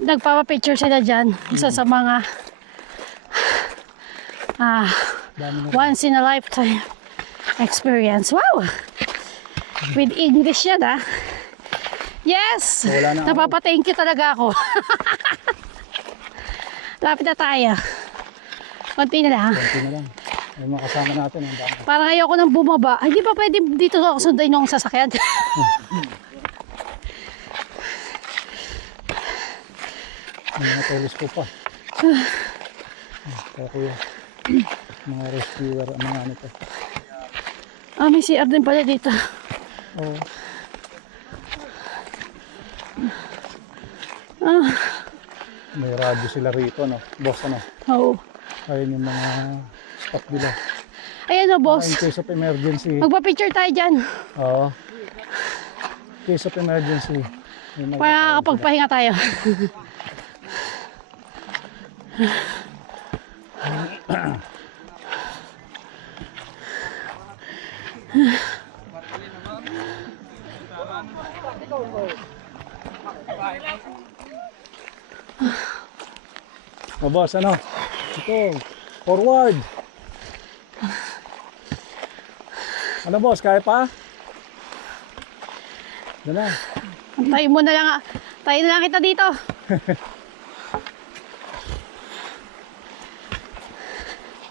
Nagpapapicture sila dyan. Isa sa mga Dami na. once in a lifetime experience. Wow! With English yan, ah. Yes! Wala na ako. Napapa-thank you talaga ako. Lapit na tayo. Konti na lang. Konti na lang. May mga kasama natin. Ang dami. Parang ayoko nang bumaba. Ay, di ba pwede dito ako sundan yung sasakyan? May mga telescope pa. Kaya kuya. Mga rescuer. Mga ano to. Ah, may CR din pala dito. Oo. Ah, May radyo sila rito, no? Boss, ano? oo. Ayun yung mga stop nila. Ayan o, In boss. case of emergency. Magpa-picture tayo dyan. Oo. In case of emergency. May Para nakakapagpahinga tayo. O boss, ano? Ito. Forward. Ano boss, kaya pa? Doon na. Tayo mo na lang. Tayo na lang kita dito.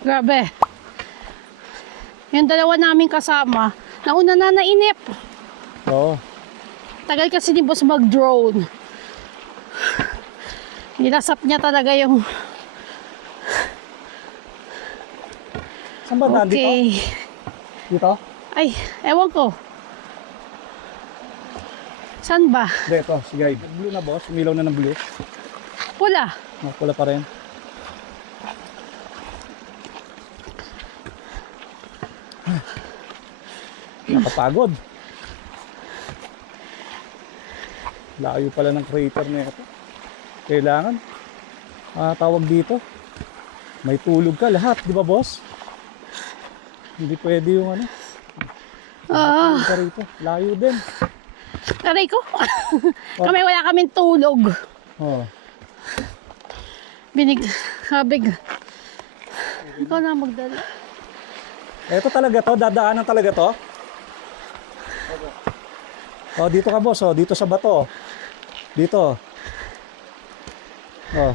Grabe. Yung dalawa namin kasama, nauna na nainip. Oo. Tagal kasi ni boss mag-drone. Nilasap niya talaga yung... Saan ba nandito? Okay. Dito? Ay, ewan ko. Saan ba? Hindi, ito. Sige. Blue na boss. Umilaw na ng blue. Pula. Oh, pula pa rin. Nakapagod. Layo pala ng crater na ito. Kailangan tawag dito. May tulog ka lahat, di ba boss? Hindi pwede yung ano. Ah, Tulog ka rito. Layo din. taray ko. Kami wala kaming tulog. Oh. Habig. Ikaw na magdala. Ito talaga to, dadaanan talaga to. Oh, dito ka boss, oh, dito sa bato. Dito. Oh.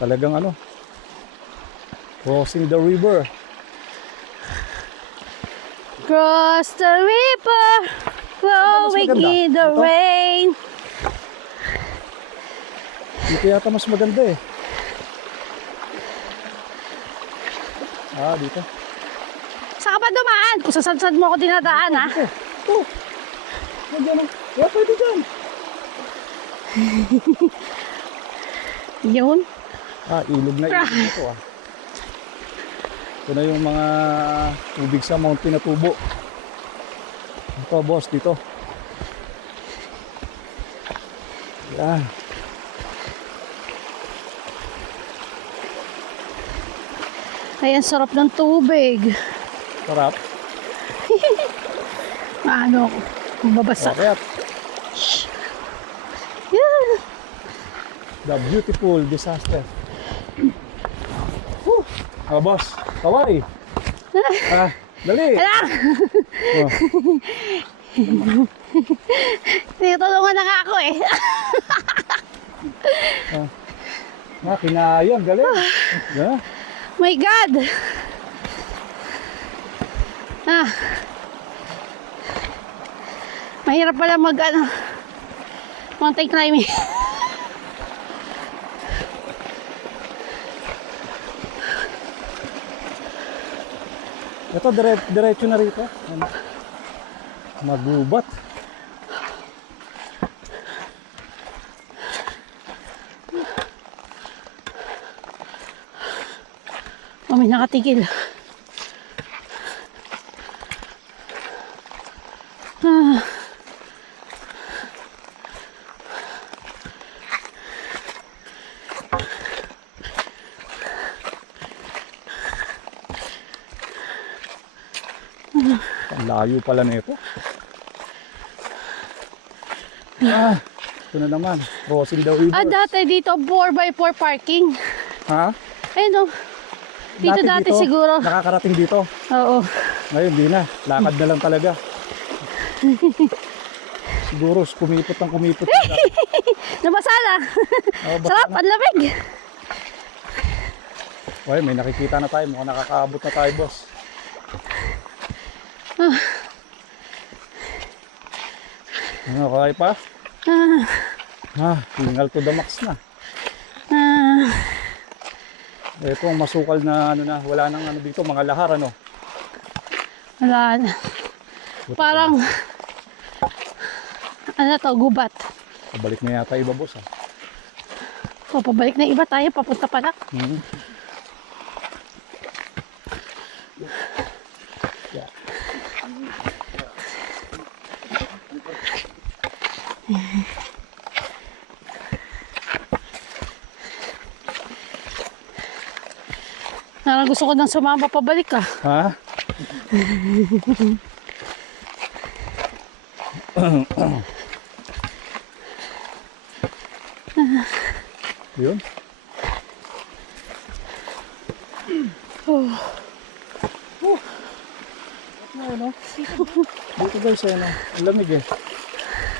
Talagang ano, crossing the river. Cross the river, flowing maganda? in the Ito? rain. Dito yata mas maganda eh. Ah, dito. Saan ka pa dumaan? Kung sasad-sad mo ako dinadaan, ha? Ito. Nandiyan ang... Wala pwede dyan. Yun. Ah, ilog na ilog na ito ah. Ito na yung mga tubig sa Mount Pinatubo. Ito boss, dito. Yan. Ay, ang sarap ng tubig. Sarap. Ano, babasa. Okay. Yeah. The beautiful disaster. Woo! Ah, boss. Kawai. Ah, dali. Ala! Oh. Tinutulungan na nga ako eh. Ah, kinayang, galing. Yeah. My God! Ah. Mahirap pala mag mountain climbing. Ito, diretso na rito. Ano? Magubat. Oh, may nakatigil. Ah. Ang layo pala nito. Ah, ito na naman. Crossing the river. Ah, dati dito 4x4 parking. Ha? Ayun oh. Dito dati siguro. Nakakarating dito. Oo. Ngayon, di na. Lakad na lang talaga. Siguro, kumipot ng kumipot. Nabasala. Oh, basta Sarap, na. ang lamig. Okay, may nakikita na tayo. Mukhang nakakaabot na tayo, boss. Ano, kaya pa? Tingal to the max na. Ito ang masukal na ano na, wala nang ano dito, mga lahar ano. Wala na. Parang, ano to, gubat. Pabalik na yata iba, boss. O, pabalik na iba tayo, papunta pa na. Yeah. Parang gusto ko nang sumama pabalik ka. Ha? Yun. Dito guys, ano, ang lamig eh.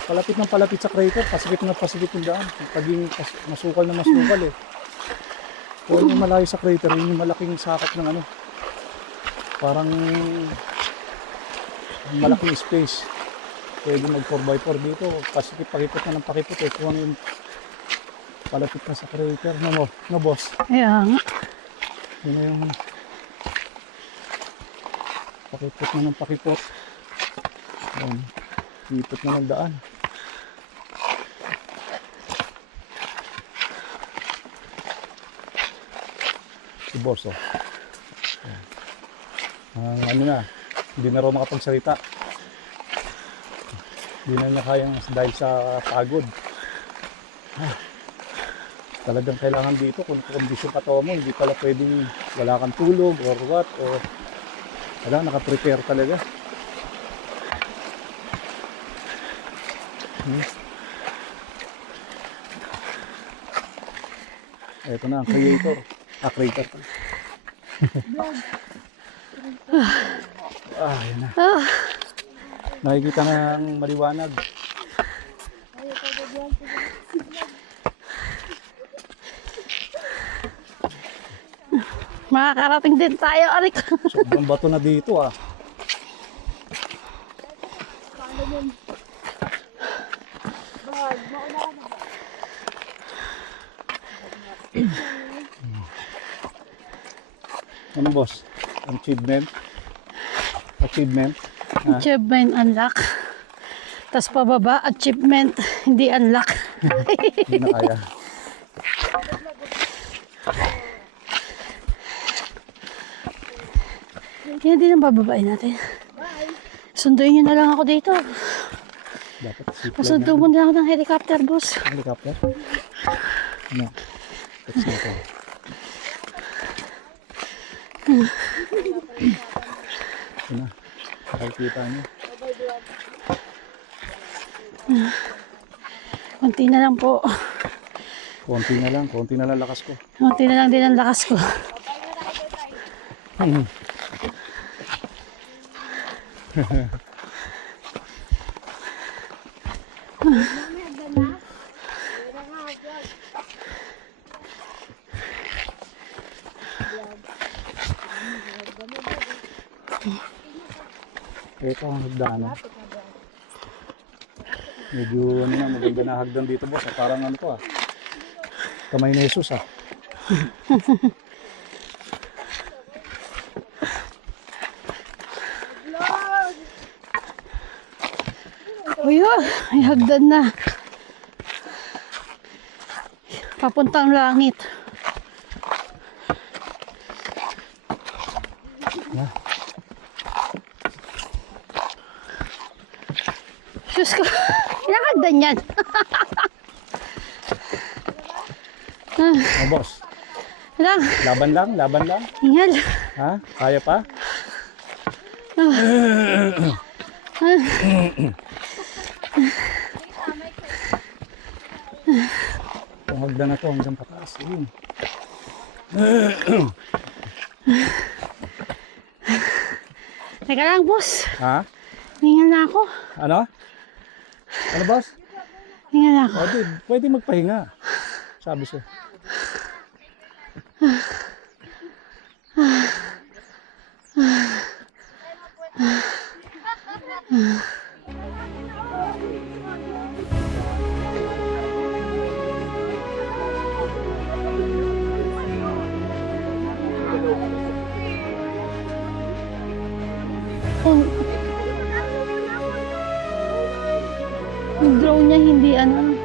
Palapit ng palapit sa crater, pasikip na pasikip yung daan. Paging masukal na masukal eh. Kung yung malayo sa crater, yun yung malaking sakop ng ano. Parang malaking space. Pwede mag 4x4 dito. Pasikip, pakipot na ng pakipot eh. Kung ano yung palapit na sa crater. No boss? Kaya nga. Yun na yung pakipot na ng pakipot. Ayan. Ipot na ng daan. Si boss oh. Ano na, hindi na raw makapagsalita. Hindi na niya kayang dahil sa pagod. Talagang kailangan dito kung kondisyon ka to mo, hindi pala pwedeng wala kang tulog or what, or wala, nakaprepare talaga. Ito na ang creator. Creator. Yan na. Nakikita na ang maliwanag. Makakarating din tayo, arik. Sobrang bato na dito ah. Ano boss? Achievement? Achievement? Achievement unlock. Tapos pababa, achievement, hindi unlock. Hindi na kaya. Yan din ang bababain natin. Sunduin nyo na lang ako dito. Dapat zipline Pasundo mo na ako ng helicopter, boss. na. Helicopter? Ano? Text na ito. Ito na. Nakikita niyo. Konti na lang po. Konti na lang lakas ko. Konti na lang din ang lakas ko. Ito ang hagdanan. Medyo ano na, maganda na hagdan dito boss. Parang ano to ah. Kamay ni Jesus ah. Uy, may hagdan na. Papuntang langit. Diyos ko, ilang hagdan yan? Oh boss, Ilang? laban lang. Hingal. Ha? Kaya pa? Itong hagdan na to hanggang pataas. Yun. Teka lang, boss. Ha? Hingal na ako. Ano? Ano boss? Hingal na ako. O, pwede magpahinga. Sabi siya. Yung drone niya hindi ano.